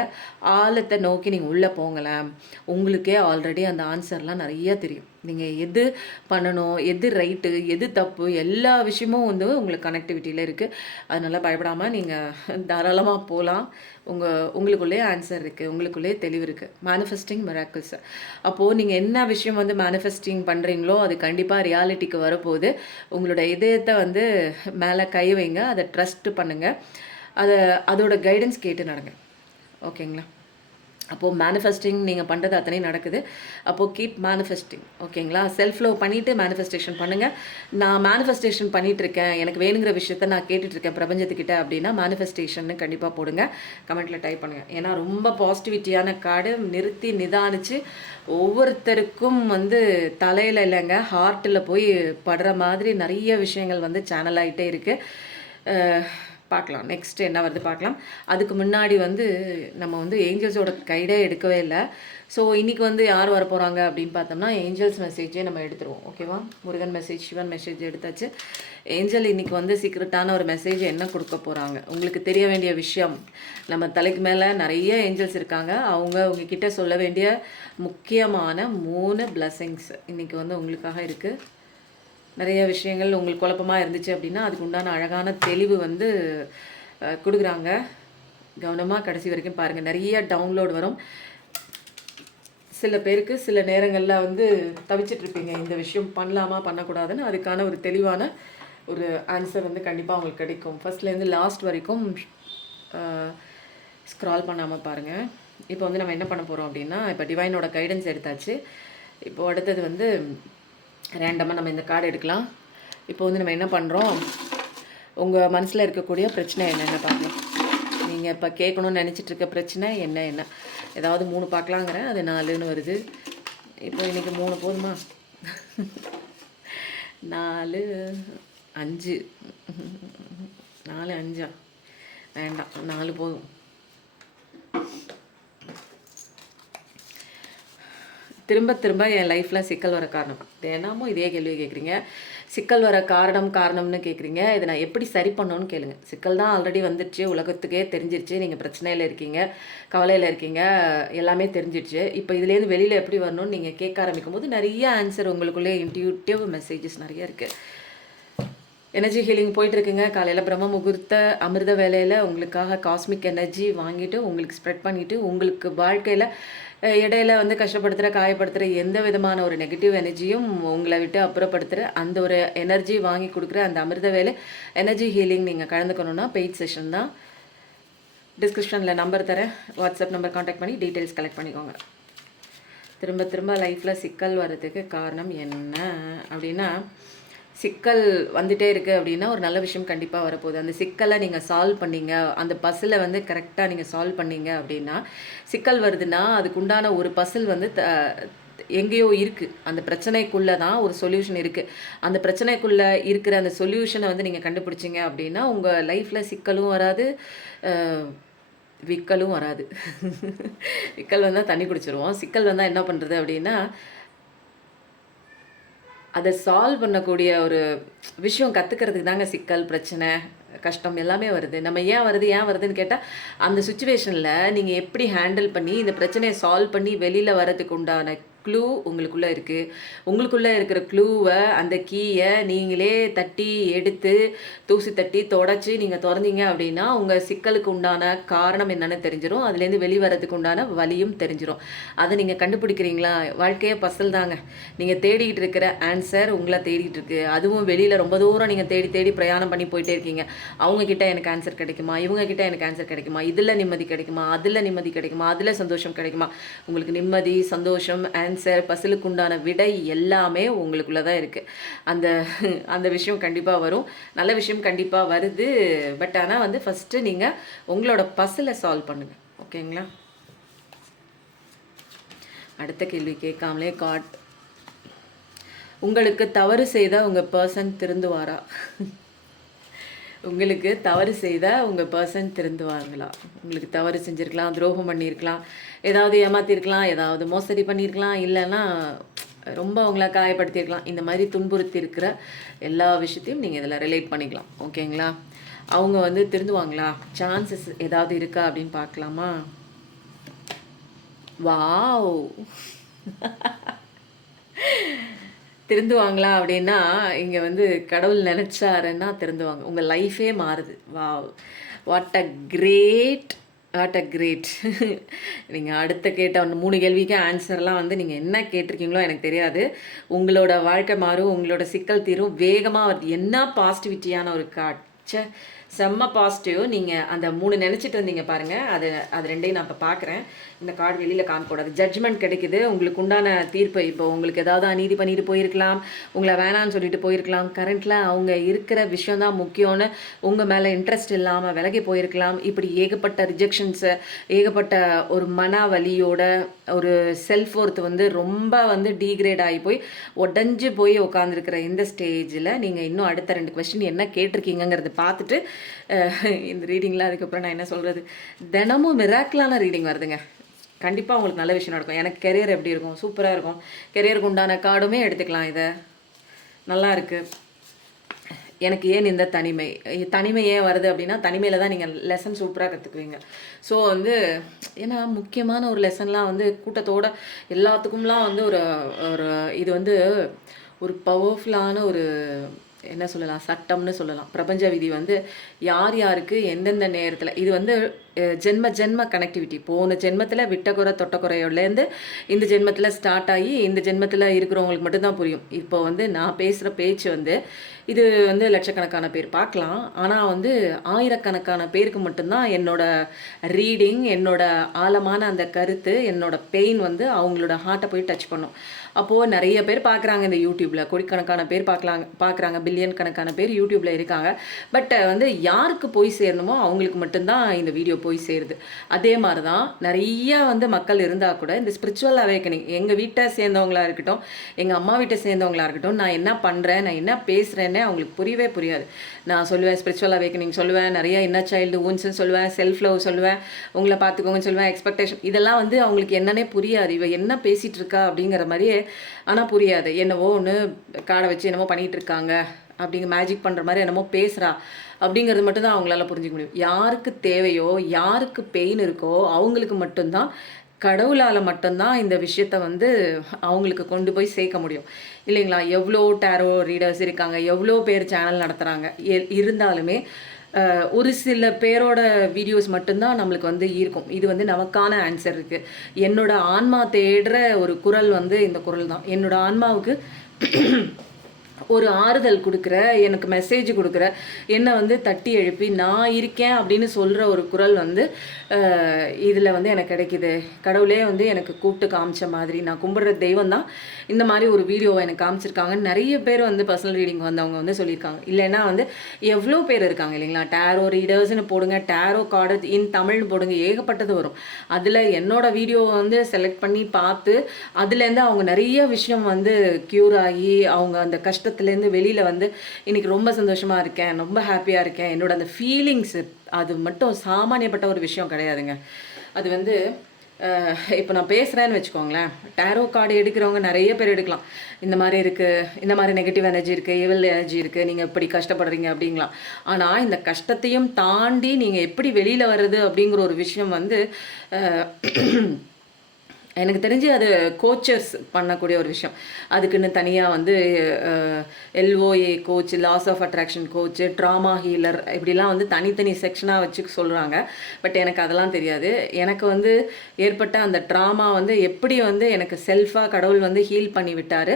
ஆழத்தை நோக்கி நீங்கள் உள்ளே போங்களேன். உங்களுக்கே ஆல்ரெடி அந்த ஆன்சர்லாம் நிறையா தெரியும். நீங்கள் எது பண்ணணும், எது ரைட்டு, எது தப்பு, எல்லா விஷயமும் வந்து உங்களுக்கு கனெக்டிவிட்டியில் இருக்குது. அதனால் பயப்படாமல் நீங்கள் தாராளமாக போகலாம். உங்களுக்குள்ளே ஆன்சர் இருக்குது, உங்களுக்குள்ளே தெளிவு இருக்குது. Manifesting miracles. அப்போது நீங்கள் என்ன விஷயம் வந்து மேனிஃபெஸ்டிங் பண்ணுறீங்களோ அது கண்டிப்பாக ரியாலிட்டிக்கு வரப்போகுது. உங்களோட இதயத்தை வந்து மேலே கை வைங்க, அதை ட்ரஸ்ட் பண்ணுங்கள், அதோட கைடன்ஸ் கேட்டு நடங்க, ஓகேங்களா. அப்போது மேனிஃபெஸ்டிங் நீங்கள் பண்ணுறது அத்தனையும் நடக்குது. அப்போது கீப் மேனிஃபெஸ்டிங். ஓகேங்களா? செல்ஃப் லவ் பண்ணிவிட்டு மேனிஃபெஸ்டேஷன் பண்ணுங்கள். நான் மேனிஃபெஸ்டேஷன் பண்ணிகிட்ருக்கேன், எனக்கு வேணுங்கிற விஷயத்த நான் கேட்டுட்ருக்கேன் பிரபஞ்சத்துக்கிட்ட அப்படின்னா மேனிஃபெஸ்டேஷன் கண்டிப்பாக போடுங்க. கமெண்ட்டில் டைப் பண்ணுங்கள். ஏன்னா ரொம்ப பாசிட்டிவிட்டியான கார்டு. நிறுத்தி நிதானித்து ஒவ்வொருத்தருக்கும் வந்து தலையில் இல்லைங்க, ஹார்ட்டில் போய் படுற மாதிரி நிறைய விஷயங்கள் வந்து சேனல் ஆகிட்டே இருக்குது. பார்க்கலாம் நெக்ஸ்ட் என்ன வருது பார்க்கலாம். அதுக்கு முன்னாடி வந்து நம்ம வந்து ஏஞ்சல்ஸோட கைடே எடுக்கவே இல்லை. ஸோ இன்றைக்கி வந்து யார் வர போகிறாங்க அப்படின்னு பார்த்தோம்னா ஏஞ்சல்ஸ் மெசேஜே நம்ம எடுத்துருவோம். ஓகேவா? முருகன் மெசேஜ், சிவன் மெசேஜ் எடுத்தாச்சு. ஏஞ்சல் இன்றைக்கி வந்து சீக்ரெட்டான ஒரு மெசேஜ் என்ன கொடுக்க போகிறாங்க, உங்களுக்கு தெரிய வேண்டிய விஷயம். நம்ம தலைக்கு மேலே நிறைய ஏஞ்சல்ஸ் இருக்காங்க. அவங்க உங்ககிட்ட சொல்ல வேண்டிய முக்கியமான 3 பிளெஸிங்ஸ் இன்றைக்கி வந்து உங்களுக்காக இருக்குது. நிறைய விஷயங்கள் உங்களுக்கு குழப்பமாக இருந்துச்சு அப்படின்னா அதுக்கு உண்டான அழகான தெளிவு வந்து கொடுக்குறாங்க. கவனமாக கடைசி வரைக்கும் பாருங்கள். நிறைய டவுன்லோட் வரும். சில பேருக்கு சில நேரங்களில் வந்து தவிச்சிட்ருப்பீங்க, இந்த விஷயம் பண்ணலாமா பண்ணக்கூடாதுன்னு. அதுக்கான ஒரு தெளிவான ஒரு ஆன்சர் வந்து கண்டிப்பாக உங்களுக்கு கிடைக்கும். ஃபஸ்ட்லேருந்து லாஸ்ட் வரைக்கும் ஸ்க்ரால் பண்ணாமல் பாருங்கள். இப்போ வந்து நம்ம என்ன பண்ண போகிறோம் அப்படின்னா, இப்போ டிவைனோட கைடன்ஸ் எடுத்தாச்சு. இப்போது அடுத்தது வந்து ரேண்டமாக நம்ம இந்த கார்டு எடுக்கலாம். இப்போ வந்து நம்ம என்ன பண்ணுறோம், உங்கள் மனசில் இருக்கக்கூடிய பிரச்சனை என்னென்ன பார்க்கலாம். நீங்கள் இப்போ கேட்கணும்னு நினச்சிட்ருக்க பிரச்சனை என்ன ஏதாவது 3 பார்க்கலாங்கிறேன், அது 4ன்னு வருது. இப்போ இன்றைக்கி 3 போதுமா? 4 5 4 5 வேண்டாம், 4 போதும். திரும்ப திரும்ப என் லைஃப்பில் சிக்கல் வர காரணம், தினமும் இதே கேள்வி கேட்குறீங்க. சிக்கல் வர காரணம்னு கேட்குறீங்க. இதை நான் எப்படி சரி பண்ணணும்னு கேளுங்க. சிக்கல் தான் ஆல்ரெடி வந்துடுச்சு, உலகத்துக்கே தெரிஞ்சிருச்சு. நீங்கள் பிரச்சனையில் இருக்கீங்க, கவலையில் இருக்கீங்க, எல்லாமே தெரிஞ்சிடுச்சு. இப்போ இதுலேருந்து வெளியில் எப்படி வரணும்னு நீங்கள் கேட்க ஆரம்பிக்கும் போது நிறைய ஆன்சர் உங்களுக்குள்ளே இன்ட்யூட்டிவ் மெசேஜஸ் நிறைய இருக்குது. எனர்ஜி ஹீலிங் போயிட்டுருக்குங்க. காலையில் பிரம்ம முகூர்த்த அமிர்த வேலையில் உங்களுக்காக காஸ்மிக் எனர்ஜி வாங்கிட்டு உங்களுக்கு ஸ்ப்ரெட் பண்ணிவிட்டு உங்களுக்கு வாழ்க்கையில் இடையில வந்து கஷ்டப்படுத்துகிற, காயப்படுத்துகிற எந்த விதமான ஒரு நெகட்டிவ் எனர்ஜியும் உங்களை விட்டு அப்புறப்படுத்துகிற அந்த ஒரு எனர்ஜி வாங்கி கொடுக்குற அந்த அமிர்த வேலை எனர்ஜி ஹீலிங் நீங்கள் கலந்துக்கணுன்னா பெய்ட் செஷன் தான். டிஸ்கிரிப்ஷனில் நம்பர் தரேன், வாட்ஸ்அப் நம்பர் காண்டாக்ட் பண்ணி டீட்டெயில்ஸ் கலெக்ட் பண்ணிக்கோங்க. திரும்ப திரும்ப லைஃப்பில் சிக்கல் வர்றதுக்கு காரணம் என்ன அப்படின்னா, சிக்கல் வந்துகிட்டே இருக்குது அப்படின்னா ஒரு நல்ல விஷயம் கண்டிப்பாக வரப்போகுது. அந்த சிக்கலை நீங்கள் சால்வ் பண்ணிங்க, அந்த பசிலை வந்து கரெக்டாக நீங்கள் சால்வ் பண்ணிங்க அப்படின்னா, சிக்கல் வருதுன்னா அதுக்கு உண்டான ஒரு பசில் வந்து எங்கேயோ இருக்குது. அந்த பிரச்சனைக்குள்ளே தான் ஒரு சொல்யூஷன் இருக்குது. அந்த பிரச்சனைக்குள்ளே இருக்கிற அந்த சொல்யூஷனை வந்து நீங்கள் கண்டுபிடிச்சிங்க அப்படின்னா உங்கள் லைஃப்பில் சிக்கலும் வராது, விக்கலும் வராது. விக்கல் வந்தால் தண்ணி குடிச்சிருவோம். சிக்கல் வந்தால் என்ன பண்ணுறது அப்படின்னா, அதை சால்வ் பண்ணக்கூடிய ஒரு விஷயம் கற்றுக்கிறதுக்கு தாங்க சிக்கல், பிரச்சனை, கஷ்டம் எல்லாமே வருது. நம்ம ஏன் வருதுன்னு கேட்டால் அந்த சுச்சுவேஷனில் நீங்கள் எப்படி ஹேண்டில் பண்ணி இந்த பிரச்சனையை சால்வ் பண்ணி வெளியில் வரதுக்கு உண்டான க்ளூ உங்களுக்குள்ளே இருக்குது. உங்களுக்குள்ளே இருக்கிற க்ளூவை, அந்த கீயை நீங்களே தட்டி எடுத்து தூசி தட்டி தொடச்சி நீங்கள் திறந்தீங்க அப்படின்னா உங்கள் சிக்கலுக்கு உண்டான காரணம் என்னென்னு தெரிஞ்சிடும். அதுலேருந்து வெளிவரதுக்கு உண்டான வழியும் தெரிஞ்சிடும். அதை நீங்கள் கண்டுபிடிக்கிறீங்களா? வாழ்க்கையே பசல் தாங்க. நீங்கள் தேடிக்கிட்டு இருக்கிற ஆன்சர் உங்களை தேடிட்டு இருக்கு. அதுவும் வெளியில் ரொம்ப தூரம் நீங்கள் தேடி தேடி பிரயாணம் பண்ணி போயிட்டே இருக்கீங்க. அவங்கக்கிட்ட எனக்கு ஆன்சர் கிடைக்குமா, இவங்கக்கிட்ட எனக்கு ஆன்சர் கிடைக்குமா, இதில் நிம்மதி கிடைக்குமா, அதில் நிம்மதி கிடைக்குமா, அதில் சந்தோஷம் கிடைக்குமா? உங்களுக்கு நிம்மதி, சந்தோஷம், ஆன்சர், பசிலுக்கு உண்டான விடை எல்லாமே உங்களுக்குள்ளே தான் இருக்குது. அந்த விஷயம் கண்டிப்பாக வரும். நல்ல விஷயம் கண்டிப்பாக வருது. பட் ஆனால் வந்து ஃபஸ்ட்டு நீங்கள் உங்களோட பசிலை சால்வ் பண்ணுங்கள். ஓகேங்களா? அடுத்த கேள்வி கேட்காமலே உங்களுக்கு தவறு செய்த உங்கள் பர்சன் திருந்துவாரா? உங்களுக்கு தவறு செய்த உங்கள் பர்சன் திருந்துவாங்களா? உங்களுக்கு தவறு செஞ்சுருக்கலாம், துரோகம் பண்ணியிருக்கலாம், ஏதாவது ஏமாற்றிருக்கலாம், ஏதாவது மோசடி பண்ணியிருக்கலாம், இல்லைன்னா ரொம்ப உங்களை காயப்படுத்தியிருக்கலாம். இந்த மாதிரி துன்புறுத்தி இருக்கிற எல்லா விஷயத்தையும் நீங்கள் இதில் ரிலேட் பண்ணிக்கலாம். ஓகேங்களா? அவங்க வந்து திருந்துவாங்களா? சான்சஸ் ஏதாவது இருக்கா அப்படின்னு பார்க்கலாமா? வாவ்! திருந்துவாங்களா அப்படின்னா, இங்கே வந்து கடவுள் நினச்சாருன்னா திருந்துவாங்க. உங்கள் லைஃபே மாறுது. வாவ்! வாட் அ கிரேட் நீங்கள் அடுத்த கேட்ட 3 கேள்விக்கு ஆன்சர்லாம் வந்து நீங்கள் என்ன கேட்டிருக்கீங்களோ எனக்கு தெரியாது. உங்களோட வாழ்க்கை மாறும், உங்களோட சிக்கல் தீரும், வேகமாக வருது. என்ன பாசிட்டிவிட்டியான ஒரு காட்ச செம்ம பாசிட்டிவ். நீங்கள் அந்த 3 நினச்சிட்டு இருந்தீங்க பாருங்கள், அது ரெண்டையும் நான் இப்போ பார்க்குறேன். இந்த கார்டு வெளியில் காமிக்கூடாது. ஜட்ஜ்மெண்ட் கிடைக்குது. உங்களுக்கு உண்டான தீர்ப்பு. இப்போ உங்களுக்கு ஏதாவது அநீதி பண்ணிட்டு போயிருக்கலாம், உங்களை வேணான்னு சொல்லிட்டு போயிருக்கலாம். கரண்ட்டில் அவங்க இருக்கிற விஷயம் தான் முக்கியம்னு உங்கள் மேலே இன்ட்ரெஸ்ட் இல்லாமல் விலகி போயிருக்கலாம். இப்படி ஏகப்பட்ட ரிஜெக்ஷன்ஸு, ஏகப்பட்ட ஒரு மன வலியோட ஒரு செல்ஃப் ஒர்த் வந்து ரொம்ப வந்து டீக்ரேட் ஆகி போய் உடஞ்சி போய் உட்காந்துருக்கிற இந்த ஸ்டேஜில் நீங்கள் இன்னும் அடுத்த 2 கொஸ்டின் என்ன கேட்டிருக்கீங்கிறத பார்த்துட்டு இந்த ரீடிங்கில் அதுக்கப்புறம் நான் என்ன சொல்கிறது, தினமும் மிராக்கிளான ரீடிங் வருதுங்க. கண்டிப்பாக உங்களுக்கு நல்ல விஷயம் நடக்கும். எனக்கு கெரியர் எப்படி இருக்கும், சூப்பராக இருக்கும். கெரியருக்கு உண்டான கார்டுமே எடுத்துக்கலாம். இதை நல்லா இருக்குது. எனக்கு ஏன் இந்த தனிமை ஏன் வருது அப்படின்னா, தனிமையில் தான் நீங்கள் லெசன் சூப்பராக கற்றுக்குவீங்க. ஸோ வந்து ஏன்னா முக்கியமான ஒரு லெசன்லாம் வந்து கூட்டத்தோட எல்லாத்துக்கும்லாம் வந்து ஒரு ஒரு இது வந்து ஒரு பவர்ஃபுல்லான ஒரு என்ன சொல்லலாம், சட்டம்னு சொல்லலாம். பிரபஞ்ச விதி வந்து யார் யாருக்கு எந்தெந்த நேரத்தில் இது வந்து ஜென்ம கனெக்டிவிட்டி. போன ஜென்மத்தில் விட்டக்குறை தொட்டக்குறையோடலேருந்து இந்த ஜென்மத்தில் ஸ்டார்ட் ஆகி இந்த ஜென்மத்தில் இருக்கிறவங்களுக்கு மட்டும்தான் புரியும். இப்போ வந்து நான் பேசுகிற பேச்சு வந்து இது வந்து லட்சக்கணக்கான பேர் பார்க்கலாம். ஆனால் வந்து ஆயிரக்கணக்கான பேருக்கு மட்டும்தான் என்னோட ரீடிங், என்னோட ஆழமான அந்த கருத்து, என்னோட பெயின் வந்து அவங்களோட ஹார்ட்டை போய் டச் பண்ணும். அப்போது நிறைய பேர் பார்க்குறாங்க இந்த யூடியூப்பில், கோடிக்கணக்கான பேர் பார்க்குறாங்க, பில்லியன் கணக்கான பேர் யூடியூப்பில் இருக்காங்க. பட் வந்து யாருக்கு போய் சேரணுமோ அவங்களுக்கு மட்டும்தான் இந்த வீடியோ போய் சேருது. அதே மாதிரி தான் நிறைய வந்து மக்கள் இருந்தால் கூட இந்த ஸ்பிரிச்சுவல் அவேக்கனிங் எங்கள் வீட்டை சேர்ந்தவங்களா இருக்கட்டும், எங்கள் அம்மா வீட்டை சேர்ந்தவங்களா இருக்கட்டும், நான் என்ன பண்ணுறேன், நான் என்ன பேசுகிறேன்னே அவங்களுக்கு புரியவே புரியாது. நான் சொல்லுவேன் ஸ்பிரிச்சுவல் அவேக்கனிங் சொல்லுவேன், நிறைய இன்னர் சைல்டு ஊன்ஸ்ன்னு சொல்லுவேன், செல்ஃப் லவ் சொல்லுவேன், உங்களை பார்த்துக்கோங்கன்னு சொல்லுவேன், எக்ஸ்பெக்டேஷன், இதெல்லாம் வந்து அவங்களுக்கு என்னன்னே புரியாது. இவ என்ன பேசிகிட்டு இருக்கா அப்படிங்கிற மாதிரியே. ஆனால் புரியாது. என்னவோ ஒன்று காடை வச்சு என்னமோ பண்ணிகிட்டு இருக்காங்க, அப்படிங்க மேஜிக் பண்ணுற மாதிரி என்னமோ பேசுகிறா அப்படிங்கிறது மட்டும்தான் அவங்களால புரிஞ்சிக்க முடியும். யாருக்கு தேவையோ, யாருக்கு பெயின் இருக்கோ அவங்களுக்கு மட்டும்தான், கடவுளால் மட்டும்தான் இந்த விஷயத்த வந்து அவங்களுக்கு கொண்டு போய் சேர்க்க முடியும் இல்லைங்களா? எவ்வளோ டேரோ ரீடர்ஸ் இருக்காங்க, எவ்வளோ பேர் சேனல் நடத்துகிறாங்க. இருந்தாலுமே ஒரு சில பேரோட வீடியோஸ் மட்டும்தான் நம்மளுக்கு வந்து இருக்கும். இது வந்து நமக்கான ஆன்சர் இருக்குது. என்னோட ஆன்மா தேடுற ஒரு குரல் வந்து இந்த குரல் தான். என்னோட ஆன்மாவுக்கு ஒரு ஆறுதல் கொடுக்குற, எனக்கு மெசேஜ் கொடுக்குற, என்னை வந்து தட்டி எழுப்பி நான் இருக்கேன் அப்படின்னு சொல்கிற ஒரு குரல் வந்து இதில் வந்து எனக்கு கிடைக்கிது. கடவுளே வந்து எனக்கு கூப்பிட்டு காமிச்ச மாதிரி, நான் கும்பிட்ற தெய்வம் தான் இந்த மாதிரி ஒரு வீடியோவை எனக்கு காமிச்சிருக்காங்கன்னு நிறைய பேர் வந்து பர்சனல் ரீடிங் வந்தவங்க வந்து சொல்லியிருக்காங்க. இல்லைன்னா வந்து எவ்வளோ பேர் இருக்காங்க இல்லைங்களா? டேரோ ரீடர்ஸ்னு போடுங்க, டேரோ கார்டு இன் தமிழ்னு போடுங்க, ஏகப்பட்டது வரும். அதில் என்னோட வீடியோவை வந்து செலக்ட் பண்ணி பார்த்து அதுலேருந்து அவங்க நிறைய விஷயம் வந்து க்யூர் ஆகி அவங்க அந்த கஷ்டத்துலேருந்து வெளியில் வந்து இன்றைக்கி ரொம்ப சந்தோஷமாக இருக்கேன், ரொம்ப ஹாப்பியாக இருக்கேன். என்னோட அந்த ஃபீலிங்ஸு அது மட்டும் சாமானியப்பட்ட ஒரு விஷயம் கிடையாதுங்க. அது வந்து இப்போ நான் பேசுகிறேன்னு வச்சுக்கோங்களேன், டேரோ கார்டு எடுக்கிறவங்க நிறைய பேர் எடுக்கலாம். இந்த மாதிரி இருக்குது, இந்த மாதிரி நெகட்டிவ் எனர்ஜி இருக்குது, ஈவில் எனர்ஜி இருக்குது, நீங்கள் இப்படி கஷ்டப்படுறீங்க அப்படிங்களாம். ஆனால் இந்த கஷ்டத்தையும் தாண்டி நீங்கள் எப்படி வெளியில் வர்றது அப்படிங்கிற ஒரு விஷயம் வந்து எனக்கு தெரிஞ்சு அது கோச்சர்ஸ் பண்ணக்கூடிய ஒரு விஷயம். அதுக்குன்னு தனியாக வந்து LOA coach, law of attraction coach, trauma healer, இப்படிலாம் வந்து தனித்தனி செக்ஷனாக வச்சு சொல்கிறாங்க. பட் எனக்கு அதெல்லாம் தெரியாது. எனக்கு வந்து ஏற்பட்ட அந்த ட்ராமா வந்து எப்படி வந்து எனக்கு செல்ஃபாக கடவுள் வந்து ஹீல் பண்ணி விட்டார்.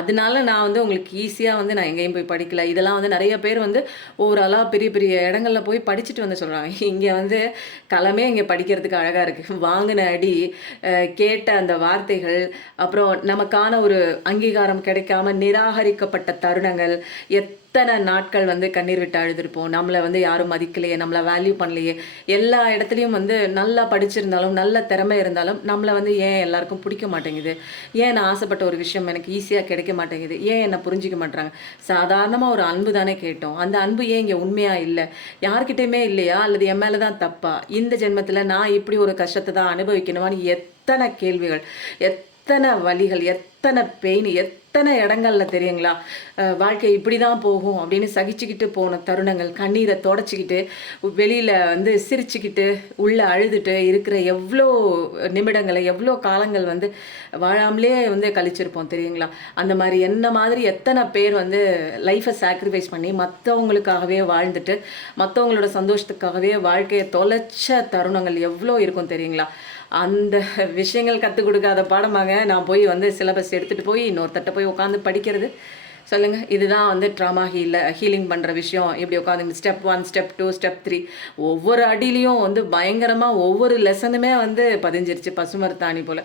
அதனால நான் வந்து உங்களுக்கு ஈஸியாக வந்து நான் எங்கேயும் போய் படிக்கல. இதெல்லாம் வந்து நிறைய பேர் வந்து ஓவராலாக பெரிய பெரிய இடங்களில் போய் படிச்சுட்டு வந்து சொல்கிறாங்க. இங்கே வந்து களமே இங்கே படிக்கிறதுக்கு அழகாக இருக்குது. வாங்கின அடி, கேட்ட அந்த வார்த்தைகள், அப்புறம் நமக்கான ஒரு அங்கீகாரம் கிடைக்காம நிராகரிக்கப்பட்ட தருணங்கள், எத்தனை நாட்கள் வந்து கண்ணீர் விட்டு அழுதுருப்போம். நம்மளை வந்து யாரும் மதிக்கலையே, நம்மளை வேல்யூ பண்ணலையே. எல்லா இடத்துலையும் வந்து நல்லா படிச்சிருந்தாலும், நல்ல திறமை இருந்தாலும் நம்மளை வந்து ஏன் எல்லாருக்கும் பிடிக்க மாட்டேங்குது, ஏன் நான் ஆசைப்பட்ட ஒரு விஷயம் எனக்கு ஈஸியாக கிடைக்க மாட்டேங்குது, ஏன் என்னை புரிஞ்சிக்க மாட்டேறாங்க. சாதாரணமாக ஒரு அன்பு தானே கேட்டோம், அந்த அன்பு ஏன் இங்கே உண்மையாக இல்லை, யார்கிட்டையுமே இல்லையா, அல்லது என் மேலே தான் தப்பா, இந்த ஜென்மத்தில் நான் இப்படி ஒரு கஷ்டத்தை தான் அனுபவிக்கணுமான்னு எத்தனை கேள்விகள், எத்தனை வலிகள், எத்தனை பெயின், எத்தனை இடங்கள்ல தெரியுங்களா வாழ்க்கை இப்படி தான் போகும் அப்படின்னு சகிச்சுக்கிட்டு போன தருணங்கள், கண்ணீரை தொடச்சிக்கிட்டு வெளியில் வந்து சிரிச்சுக்கிட்டு உள்ளே அழுதுட்டு இருக்கிற எவ்வளோ நிமிடங்களை, எவ்வளோ காலங்கள் வந்து வாழாமலே வந்து கழிச்சிருப்போம் தெரியுங்களா? அந்த மாதிரி என்ன மாதிரி எத்தனை பேர் வந்து லைஃப்பை சாக்ரிஃபைஸ் பண்ணி மற்றவங்களுக்காகவே வாழ்ந்துட்டு மற்றவங்களோட சந்தோஷத்துக்காகவே வாழ்க்கையை தொலைச்ச தருணங்கள் எவ்வளோ இருக்கும் தெரியுங்களா? அந்த விஷயங்கள் கற்றுக் கொடுக்காத பாடமாக நான் போய் வந்து சிலபஸ் எடுத்துகிட்டு போய் இன்னொருத்தட்ட போய் உட்காந்து படிக்கிறது சொல்லுங்கள். இதுதான் வந்து ட்ராமா ஹீலிங் பண்ணுற விஷயம். இப்படி உட்காந்து ஸ்டெப் 1, ஸ்டெப் 2, ஸ்டெப் 3 ஒவ்வொரு அடியிலையும் வந்து பயங்கரமாக ஒவ்வொரு லெசனுமே வந்து பதிஞ்சிருச்சு பசுமரத்தாணி போல்.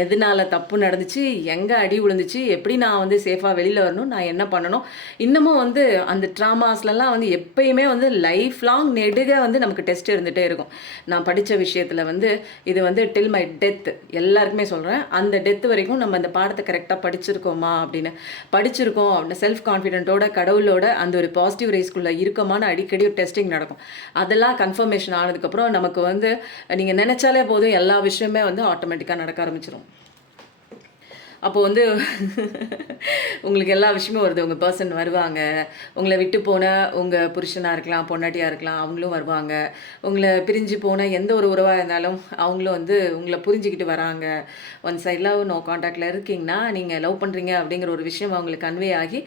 எதனால தப்பு நடந்துச்சு, எங்கே அடி விழுந்துச்சு, எப்படி நான் வந்து சேஃபாக வெளியில் வரணும், நான் என்ன பண்ணணும். இன்னமும் வந்து அந்த ட்ராமாஸ்லலாம் வந்து எப்பயுமே வந்து லைஃப் லாங் நெடுக வந்து நமக்கு டெஸ்ட் இருந்துகிட்டே இருக்கும். நான் படித்த விஷயத்தில் வந்து இது வந்து டில் மை டெத் எல்லாருக்குமே சொல்கிறேன். அந்த டெத் வரைக்கும் நம்ம அந்த பாடத்தை கரெக்டாக படிச்சிருக்கோமா அப்படின்னு படிச்சிருக்கோம் அப்படின்னு செல்ஃப் கான்ஃபிடென்ட்டோட கடவுளோட அந்த ஒரு பாசிட்டிவ் ரேஸ்குள்ளே இருக்கமான அடிக்கடி டெஸ்டிங் நடக்கும். அதெல்லாம் கன்ஃபர்மேஷன் ஆனதுக்கப்புறம் நமக்கு வந்து நீங்கள் நினச்சாலே போதும் எல்லா விஷயமே வந்து ஆட்டோமேட்டிக்காக நடக்க ஆரம்பிச்சிடும். அப்போது வந்து உங்களுக்கு எல்லா விஷயமும் வருது. உங்கள் பர்சன் வருவாங்க, உங்களை விட்டு போன உங்கள் புருஷனாக இருக்கலாம், பொண்டாட்டியாக இருக்கலாம், அவங்களும் வருவாங்க. உங்களை பிரிஞ்சு போன எந்த ஒரு உறவாக இருந்தாலும் அவங்களும் வந்து உங்களை புரிஞ்சுக்கிட்டு வராங்க. ஒன் சைடில் நோ காண்டாக்டில் இருக்கீங்கன்னா நீங்கள் லவ் பண்ணுறீங்க அப்படிங்கிற ஒரு விஷயம் அவங்களுக்கு கன்வே ஆகி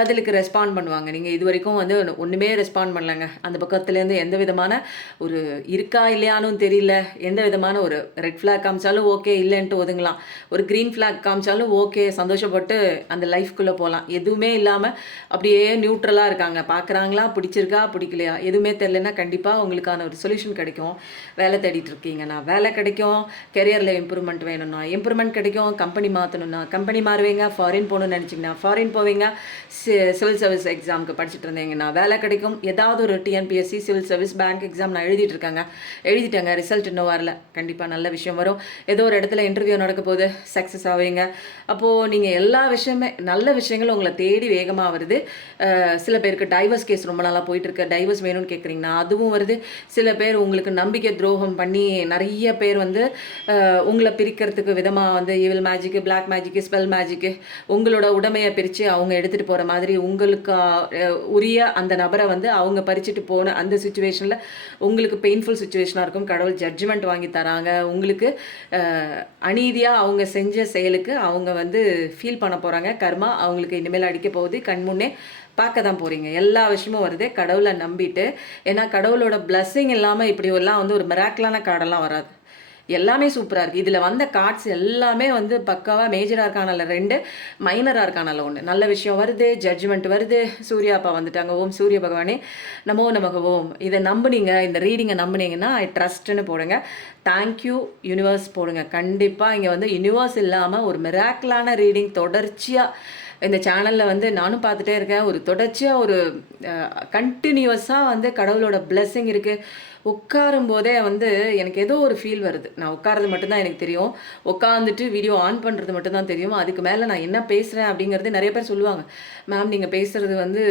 பதிலுக்கு ரெஸ்பாண்ட் பண்ணுவாங்க. நீங்கள் இது வரைக்கும் வந்து ஒன்றுமே ரெஸ்பாண்ட் பண்ணலங்க. அந்த பக்கத்துலேருந்து எந்த விதமான ஒரு இருக்கா இல்லையானும் தெரியல, எந்த விதமான ஒரு ரெட் ஃப்ளாக் காமிச்சாலும் ஓகே, இல்லைன்ட்டு ஒதுங்கலாம். ஒரு க்ரீன் ஃப்ளாக் காமிச்சாலும் ஓகே, சந்தோஷப்பட்டு அந்த லைஃப்குள்ளே போகலாம். எதுவுமே இல்லாமல் அப்படியே நியூட்ரலாக இருக்காங்க. பார்க்குறாங்களா, பிடிச்சிருக்கா பிடிக்கலையா எதுவுமே தெரிலன்னா கண்டிப்பாக உங்களுக்கான ஒரு சொல்யூஷன் கிடைக்கும். வேலை தேடிட்டு இருக்கீங்கன்னா வேலை கிடைக்கும், கெரியரில் இம்ப்ரூவ்மெண்ட் வேணும்னா இம்ப்ரூவ்மெண்ட் கிடைக்கும், கம்பெனி மாற்றணும்னா கம்பெனி மாறுவீங்க, ஃபாரின் போகணுன்னு நினச்சிங்கன்னா ஃபாரின் போவீங்க, சிவில் சர்வீஸ் எக்ஸாமுக்கு படிச்சுட்டு இருந்தீங்கன்னா வேலை கிடைக்கும். ஏதாவது ஒரு TNPSC, civil service, bank exam நான் எழுதிட்டேங்க, ரிசல்ட் இன்னும் வரல. கண்டிப்பாக நல்ல விஷயம் வரும். ஏதோ ஒரு இடத்துல இன்டர்வியூ நடக்க போது சக்ஸஸ் ஆவீங்க. அப்போது நீங்கள் எல்லா விஷயமே நல்ல விஷயங்கள் உங்களை தேடி வேகமாக வருது. சில பேருக்கு டைவர்ஸ் கேஸ் ரொம்ப நாளாக போயிட்டுருக்கு, டைவர்ஸ் வேணும்னு கேட்குறீங்கன்னா அதுவும் வருது. சில பேர் உங்களுக்கு நம்பிக்கை துரோகம் பண்ணி நிறைய பேர் வந்து உங்களை பிரிக்கிறதுக்கு விதமாக வந்து evil magic, black magic, spell magic உங்களோட உடைமையை பிரித்து அவங்க எடுத்துகிட்டு போகிற மாதிரி உங்களுக்கு உரிய அந்த நபரை வந்து அவங்க பறிச்சுட்டு போன அந்த சுச்சுவேஷனில் உங்களுக்கு பெயின்ஃபுல் சுச்சுவேஷனாக இருக்கும். கடவுள் ஜட்ஜ்மெண்ட் வாங்கி தராங்க. உங்களுக்கு அநீதியாக அவங்க செஞ்ச செயலுக்கு அவங்க வந்து ஃபீல் பண்ண போகிறாங்க. கர்மா அவங்களுக்கு இனிமேல் அடிக்க போகுது. கண்முன்னே பார்க்க தான் போகிறீங்க. எல்லா விஷயமும் வருது. கடவுளை நம்பிட்டு, ஏன்னா கடவுளோட பிளஸ்ஸிங் இல்லாமல் இப்படி எல்லாம் வந்து ஒரு மிராக்கிளான கார்டெல்லாம் வராது. எல்லாமே சூப்பராக இருக்குது. இதில் வந்த கார்ட்ஸ் எல்லாமே வந்து பக்காவாக மேஜராக இருக்கானல்ல 2, மைனராக இருக்கானல்ல 1. நல்ல விஷயம் வருது, ஜட்ஜ்மெண்ட் வருது. சூர்யா அப்பா வந்துட்டாங்க. ஓம் சூரிய பகவானே நமோ நமக ஓம். இதை நம்புனீங்க, இந்த ரீடிங்கை நம்புனீங்கன்னா ஐ ட்ரஸ்ட்டுன்னு போடுங்க. தேங்க்யூ யூனிவர்ஸ் போடுங்க. கண்டிப்பாக இங்கே வந்து யூனிவர்ஸ் இல்லாமல் ஒரு மிராக்கிளான ரீடிங் தொடர்ச்சியாக இந்த சேனலில் வந்து நானும் பார்த்துட்டே இருக்கேன். ஒரு தொடர்ச்சியாக ஒரு கண்டினியூவஸாக வந்து கடவுளோட பிளெஸ்ஸிங் இருக்குது. உட்காரும் போதே வந்து எனக்கு ஏதோ ஒரு ஃபீல் வருது. நான் உட்காரது மட்டும்தான் எனக்கு தெரியும், உட்காந்துட்டு வீடியோ ஆன் பண்ணுறது மட்டும்தான் தெரியும். அதுக்கு மேலே நான் என்ன பேசுகிறேன் அப்படிங்கிறது நிறைய பேர் சொல்லுவாங்க, மேம் நீங்கள் பேசுகிறது வந்து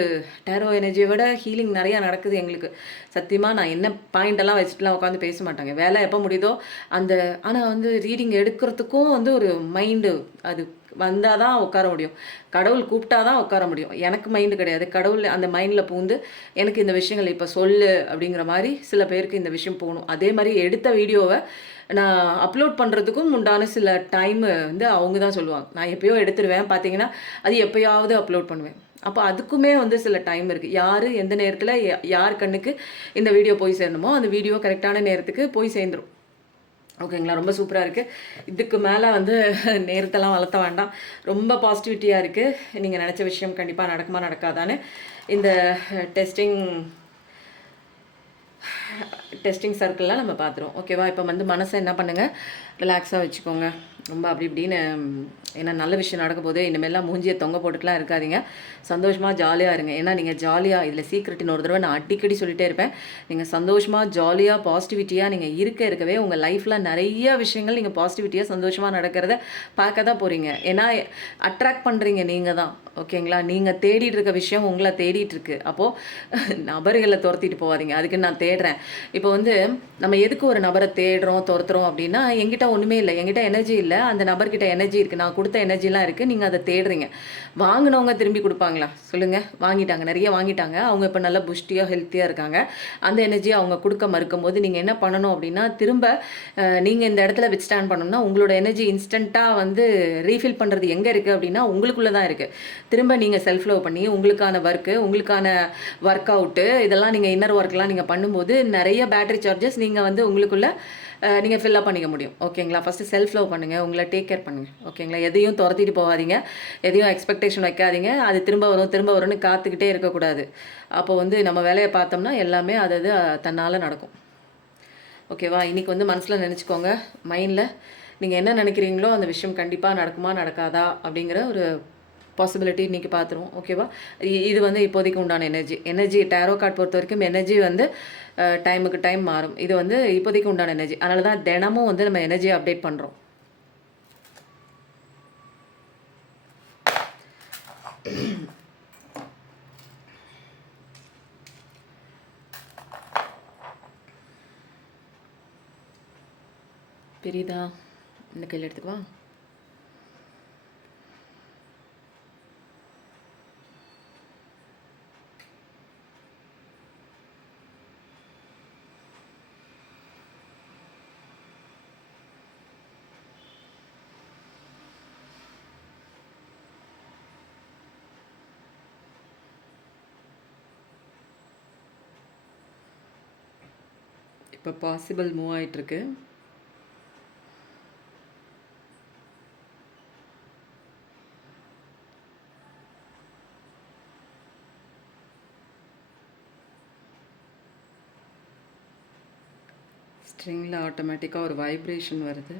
டேரோ எனர்ஜியை விட ஹீலிங் நிறையா நடக்குது எங்களுக்கு. சத்தியமாக நான் என்ன பாயிண்டெல்லாம் வச்சுட்டுலாம் உட்காந்து பேச மாட்டாங்க. வேலை எப்போ முடியுதோ அந்த, ஆனால் வந்து ரீடிங் எடுக்கிறதுக்கும் வந்து ஒரு மைண்டு அது வந்தால் தான் உட்கார முடியும். கடவுள் கூப்பிட்டா தான் உட்கார முடியும். எனக்கு மைண்டு கிடையாது, கடவுள் அந்த மைண்டில் பூந்து எனக்கு இந்த விஷயங்கள் இப்போ சொல்லு அப்படிங்கிற மாதிரி சில பேருக்கு இந்த விஷயம் போகணும். அதே மாதிரி எடுத்த வீடியோவை நான் அப்லோட் பண்ணுறதுக்கும் உண்டான சில டைமு வந்து அவங்க தான் சொல்லுவாங்க. நான் எப்போயோ எடுத்துருவேன், பார்த்தீங்கன்னா அது எப்போயாவது அப்லோட் பண்ணுவேன். அப்போ அதுக்குமே வந்து சில டைம் இருக்குது. யார் எந்த நேரத்தில் யார் கண்ணுக்கு இந்த வீடியோ போய் சேரணுமோ அந்த வீடியோ கரெக்டான நேரத்துக்கு போய் சேர்ந்துடும். ஓகேங்களா? ரொம்ப சூப்பராக இருக்குது. இதுக்கு மேலே வந்து நேரத்தெல்லாம் வளர்த்த வேண்டாம். ரொம்ப பாசிட்டிவிட்டியாக இருக்குது. நீங்கள் நினச்ச விஷயம் கண்டிப்பாக நடக்குமா நடக்காதான்னு இந்த டெஸ்டிங் சர்க்கிள்லாம் நம்ம பார்த்துருவோம். ஓகேவா? இப்போ வந்து மனசை என்ன பண்ணுங்கள், ரிலாக்ஸாக வச்சுக்கோங்க. ரொம்ப அப்படி இப்படின்னு ஏன்னா நல்ல விஷயம் நடக்கும் போது இனிமேலாம் மூஞ்சியை தொங்க போட்டுக்கலாம் இருக்காதிங்க. சந்தோஷமாக ஜாலியாக இருங்க. ஏன்னா நீங்கள் ஜாலியாக இதில் சீக்ரெட்டின் ஒரு தடவை நான் அடிக்கடி சொல்லிகிட்டே இருப்பேன். நீங்கள் சந்தோஷமாக ஜாலியாக பாசிட்டிவிட்டியாக நீங்கள் இருக்கவே உங்கள் லைஃப்பில் நிறைய விஷயங்கள் நீங்கள் பாசிட்டிவிட்டியாக சந்தோஷமாக நடக்கிறத பார்க்க தான் போகிறீங்க. ஏன்னா அட்ராக்ட் பண்ணுறீங்க நீங்கள் தான். ஓகேங்களா? நீங்கள் தேடிட்டு இருக்க விஷயம் உங்களை தேடிட்டு இருக்கு. அப்போது நபர்களை துரத்திட்டு போகாதீங்க. அதுக்கு நான் தேடுறேன். இப்போ வந்து நம்ம எதுக்கு ஒரு நபரை தேடுறோம் துரத்துறோம் அப்படின்னா, என்கிட்ட ஒன்றுமே இல்லை, என்கிட்ட எனர்ஜி இல்லை, அந்த நபர்கிட்ட எனர்ஜி இருக்குது, நான் கொடுத்த எனர்ஜிலாம் இருக்குது, நீங்கள் அதை தேடுறீங்க. வாங்கினவங்க திரும்பி கொடுப்பாங்களா சொல்லுங்கள்? வாங்கிட்டாங்க, நிறைய வாங்கிட்டாங்க. அவங்க இப்போ நல்லா புஷ்டியாக ஹெல்த்தியாக இருக்காங்க. அந்த எனர்ஜியை அவங்க கொடுக்க மறுக்கும் போது நீங்கள் என்ன பண்ணணும் அப்படின்னா, திரும்ப நீங்கள் இந்த இடத்துல வித் ஸ்டாண்ட் பண்ணணும்னா உங்களோட எனர்ஜி இன்ஸ்டண்ட்டாக வந்து ரீஃபில் பண்ணுறது எங்கே இருக்குது அப்படின்னா உங்களுக்குள்ளே தான் இருக்குது. திரும்ப நீங்கள் செல்ஃப் லவ் பண்ணி உங்களுக்கான ஒர்க்கு, உங்களுக்கான ஒர்க் அவுட்டு, இதெல்லாம் நீங்கள் இன்னர் ஒர்க்லாம் நீங்கள் பண்ணும்போது நிறைய பேட்டரி சார்ஜஸ் நீங்கள் வந்து உங்களுக்குள்ளே நீங்கள் ஃபில்லப் பண்ணிக்க முடியும். ஓகேங்களா? ஃபஸ்ட்டு செல்ஃப் லவ் பண்ணுங்கள், உங்களை டேக் கேர் பண்ணுங்கள். ஓகேங்களா? எதையும் துரத்திட்டு போகாதீங்க, எதையும் எக்ஸ்பெக்டேஷன் வைக்காதீங்க. அது திரும்ப வரும் திரும்ப வரும்னு காத்துக்கிட்டே இருக்கக்கூடாது. அப்போ வந்து நம்ம வேலையை பார்த்தோம்னா எல்லாமே அது தன்னால் நடக்கும். ஓகேவா? இன்றைக்கி வந்து மனசில் நினச்சிக்கோங்க, மைண்டில் நீங்கள் என்ன நினைக்கிறீங்களோ அந்த விஷயம் கண்டிப்பாக நடக்குமா நடக்காதா அப்படிங்கிற ஒரு பாசிபிலிட்டி இன்றைக்கி பார்த்துருவோம். ஓகேவா? இது வந்து இப்போதைக்கு உண்டான எனர்ஜி டேரோ கார்டு பொறுத்த வரைக்கும் எனர்ஜி வந்து டைமுக்கு டைம் மாறும். இது வந்து இப்போதைக்கு உண்டான எனர்ஜி. அதனால தான் தினமும் வந்து நம்ம எனர்ஜியை அப்டேட் பண்ணுறோம். பெரியதா இந்த கையில் எடுத்துக்குவா. இப்போ பாசிபிள் மூவ் ஆகிட்டுருக்கு. ஸ்ட்ரிங்கில் ஆட்டோமேட்டிக்காக ஒரு வைப்ரேஷன் வருது.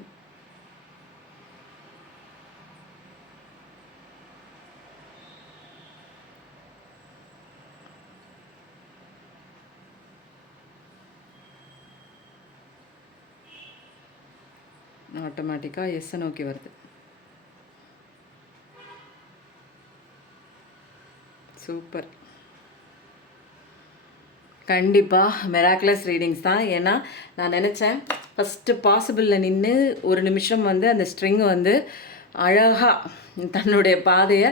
ஆட்டோமேட்டிக்காக எஸ்ஸை நோக்கி வருது. சூப்பர். கண்டிப்பாக மெராக்குலஸ் ரீடிங்ஸ் தான். ஏன்னா நான் நினச்சேன் ஃபஸ்ட்டு பாசிபிளில் நின்று ஒரு நிமிஷம் வந்து அந்த ஸ்ட்ரிங் வந்து அழகாக தன்னுடைய பாதையை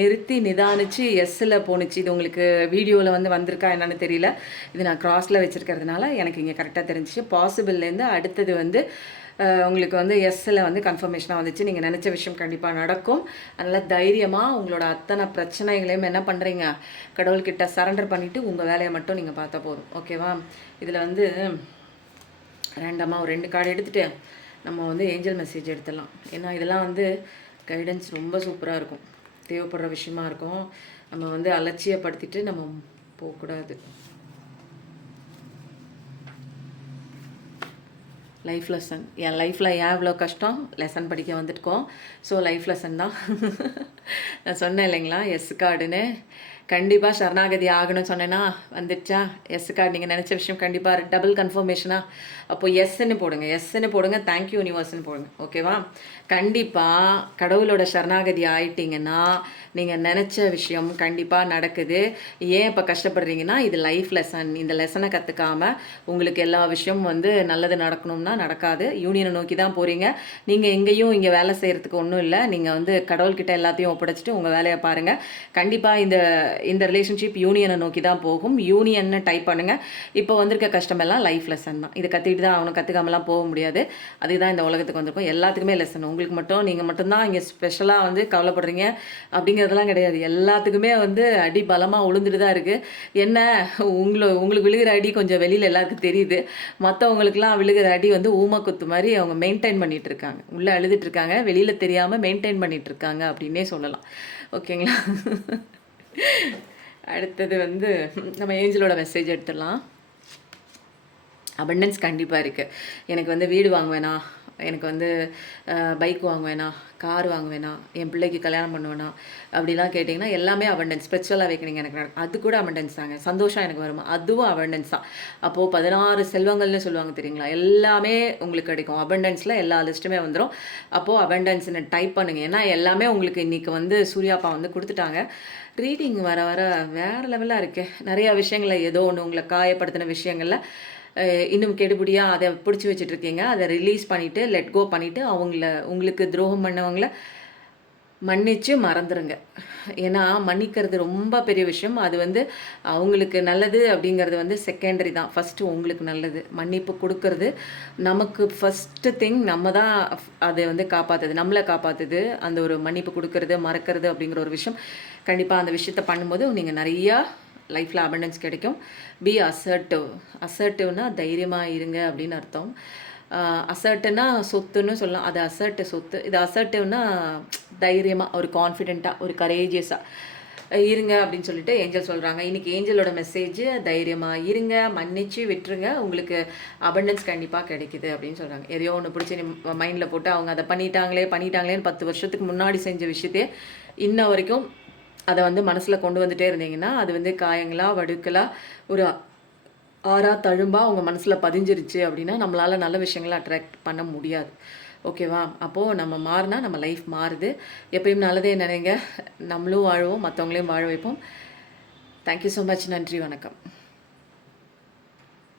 நிறுத்தி நிதானித்து எஸ்ஸில் போணுச்சு. இது உங்களுக்கு வீடியோவில் வந்து வந்திருக்கா என்னன்னு தெரியல. இது நான் க்ராஸில் வச்சுருக்கிறதுனால எனக்கு இங்கே கரெக்டாக தெரிஞ்சிச்சு. பாசிபிள்லேருந்து அடுத்தது வந்து உங்களுக்கு வந்து எஸ்ஸில் வந்து கன்ஃபர்மேஷனாக வந்துச்சு. நீங்கள் நினச்ச விஷயம் கண்டிப்பாக நடக்கும். அதனால் தைரியமாக உங்களோட அத்தனை பிரச்சனைகளையும் என்ன பண்ணுறீங்க, கடவுள்கிட்ட சரண்டர் பண்ணிவிட்டு உங்கள் வேலையை மட்டும் நீங்கள் பார்த்தா போதும். ஓகேவா? இதில் வந்து ரேண்டமாக ஒரு 2 கார்டு எடுத்துகிட்டு நம்ம வந்து ஏஞ்சல் மெசேஜ் எடுத்துடலாம். ஏன்னா இதெல்லாம் வந்து கைடன்ஸ் ரொம்ப சூப்பராக இருக்கும், தேவைப்படுற விஷயமா இருக்கும். நம்ம வந்து அலட்சியப்படுத்திட்டு நம்ம போகக்கூடாது. Life lesson. என் லைஃப்பில் ஏன் இவ்வளோ கஷ்டம், லெசன் படிக்க வந்துட்டுக்கோம். ஸோ லைஃப் லெசன் தான். நான் சொன்னேன் இல்லைங்களா எஸ் கார்டுன்னு. கண்டிப்பாக சரணாகதி ஆகணும்னு சொன்னேன்னா வந்துடுச்சா எஸ் கார்டு. நீங்கள் நினச்ச விஷயம் கண்டிப்பாக டபுள் கன்ஃபர்மேஷனாக. அப்போது எஸ்ன்னு போடுங்க, எஸ்ன்னு போடுங்க, தேங்க்யூ யூனிவர்ஸ்ன்னு போடுங்க. ஓகேவா? கண்டிப்பாக கடவுளோட சரணாகதி ஆயிட்டிங்கன்னா நீங்கள் நினச்ச விஷயம் கண்டிப்பாக நடக்குது. ஏன் இப்போ கஷ்டப்படுறீங்கன்னா இது லைஃப் லெசன். இந்த லெசனை கற்றுக்காமல் உங்களுக்கு எல்லா விஷயம் வந்து நல்லது நடக்கணும்னா நடக்காது. யூனியனை நோக்கி தான் போகிறீங்க. நீங்கள் எங்கேயும் இங்கே வேலை செய்கிறதுக்கு ஒன்றும் இல்லை. நீங்கள் வந்து கடவுள்கிட்ட எல்லாத்தையும் ஒப்படைச்சிட்டு உங்கள் வேலையை பாருங்கள். கண்டிப்பாக இந்த ரிலேஷன்ஷிப் யூனியனை நோக்கி தான் போகும். யூனியன்னு டைப் பண்ணுங்கள். இப்போ வந்திருக்க கஷ்டமெல்லாம் லைஃப் லெசன் தான். இதை கற்றுக்கிட்டு தான் அவனை கற்றுக்காமலாம் போக முடியாது. அதுக்கு தான் இந்த உலகத்துக்கு வந்திருக்கும். எல்லாத்துக்குமே லெசன். உங்களுக்கு மட்டும் நீங்கள் மட்டும்தான் இங்கே ஸ்பெஷலாக வந்து கவலைப்படுறீங்க அப்படிங்கிறதுலாம் கிடையாது. எல்லாத்துக்குமே வந்து அடி பலமாக உளுந்துட்டு தான் இருக்குது. என்ன உங்களுக்கு விழுகிற அடி கொஞ்சம் வெளியில் எல்லாருக்கும் தெரியுது. மற்றவங்களுக்குலாம் விழுகிற அடி வந்து ஊமக்குத்து மாதிரி அவங்க மெயின்டைன் பண்ணிகிட்டு இருக்காங்க. உள்ளே அழுதுட்டுருக்காங்க, வெளியில் தெரியாமல் மெயின்டைன் பண்ணிகிட்டு இருக்காங்க அப்படின்னே சொல்லலாம். ஓகேங்களா? அடுத்தது வந்து நம்ம ஏஞ்சலோட மெசேஜ் எடுத்துடலாம். அபண்டன்ஸ் கண்டிப்பாக இருக்குது. எனக்கு வந்து வீடு வாங்க வேணாம், எனக்கு வந்து பைக் வாங்க வேணாம், கார் வாங்க வேணாம், என் பிள்ளைக்கு கல்யாணம் பண்ணுவேனா அப்படிலாம் கேட்டிங்கன்னா எல்லாமே அபண்டன்ஸ். ஸ்பிரிச்சுவல் அவேக்கனிங் எனக்கு நடக்கும், அது கூட அபண்டன்ஸ் தாங்க. சந்தோஷம் எனக்கு வருமா, அதுவும் அபண்டன்ஸ் தான். அப்போது 16 செல்வங்கள்னு சொல்லுவாங்க தெரியுங்களா, எல்லாமே உங்களுக்கு கிடைக்கும். அபண்டன்ஸில் எல்லா லிஸ்ட்டுமே வந்துடும். அப்போது அபண்டன்ஸ்னு டைப் பண்ணுங்கள். ஏன்னா எல்லாமே உங்களுக்கு இன்றைக்கி வந்து சூர்யாப்பா வந்து கொடுத்துட்டாங்க. ரீடிங் வர வர வேறு லெவலாக இருக்குது. நிறையா விஷயங்களில் ஏதோ ஒன்று உங்களை காயப்படுத்தின விஷயங்களில் இன்னும் கெடுபடியாக அதை பிடிச்சி வச்சுட்ருக்கீங்க. அதை ரிலீஸ் பண்ணிவிட்டு லெட் கோ பண்ணிவிட்டு உங்களுக்கு துரோகம் பண்ணவங்கள மன்னித்து மறந்துடுங்க. ஏன்னா மன்னிக்கிறது ரொம்ப பெரிய விஷயம். அது வந்து அவங்களுக்கு நல்லது அப்படிங்கிறது வந்து செகண்டரி தான். ஃபஸ்ட்டு உங்களுக்கு நல்லது மன்னிப்பு கொடுக்கறது நமக்கு ஃபஸ்ட்டு திங். நம்ம தான் அதை வந்து காப்பாற்றுது, நம்மளை காப்பாற்றுது. அந்த ஒரு மன்னிப்பு கொடுக்கறது, மறக்கிறது அப்படிங்கிற ஒரு விஷயம். கண்டிப்பாக அந்த விஷயத்தை பண்ணும்போது நீங்கள் நிறையா லைஃப்பில் அபண்டன்ஸ் கிடைக்கும். B assertive. அசர்ட்டிவ்னா தைரியமாக இருங்க அப்படின்னு அர்த்தம். அசர்ட்டுன்னா சொத்துன்னு சொல்லலாம். அது அசர்ட்டு சொத்து. இது அசர்ட்டிவ்னா தைரியமாக, ஒரு கான்ஃபிடென்ட்டாக, ஒரு கரேஜியஸாக இருங்க அப்படின்னு சொல்லிட்டு ஏஞ்சல் சொல்கிறாங்க. இன்றைக்கி ஏஞ்சலோட மெசேஜ் தைரியமாக இருங்க, மன்னிச்சு விட்டுருங்க, உங்களுக்கு அபண்டன்ஸ் கண்டிப்பாக கிடைக்குது அப்படின்னு சொல்கிறாங்க. எதையோ ஒன்று பிடிச்சி மைண்டில் போட்டு அவங்க அதை பண்ணிட்டாங்களேன்னு 10 வருஷத்துக்கு முன்னாடி செஞ்ச விஷயத்தையே இன்ன வரைக்கும் அதை வந்து மனசில் கொண்டு வந்துட்டே இருந்தீங்கன்னா அது வந்து காயங்களாக வடுக்கலாக ஒரு ஆறா தழும்பா உங்கள் மனசில் பதிஞ்சிருச்சு அப்படின்னா நம்மளால் நல்ல விஷயங்களை அட்ராக்ட் பண்ண முடியாது. ஓகேவா? அப்போது நம்ம மாறினா நம்ம லைஃப் மாறுது. எப்பயும் நல்லதே நினைங்க. நம்மளும் வாழுவோம், மற்றவங்களையும் வாழ வைப்போம். Thank you so much. நன்றி, வணக்கம்.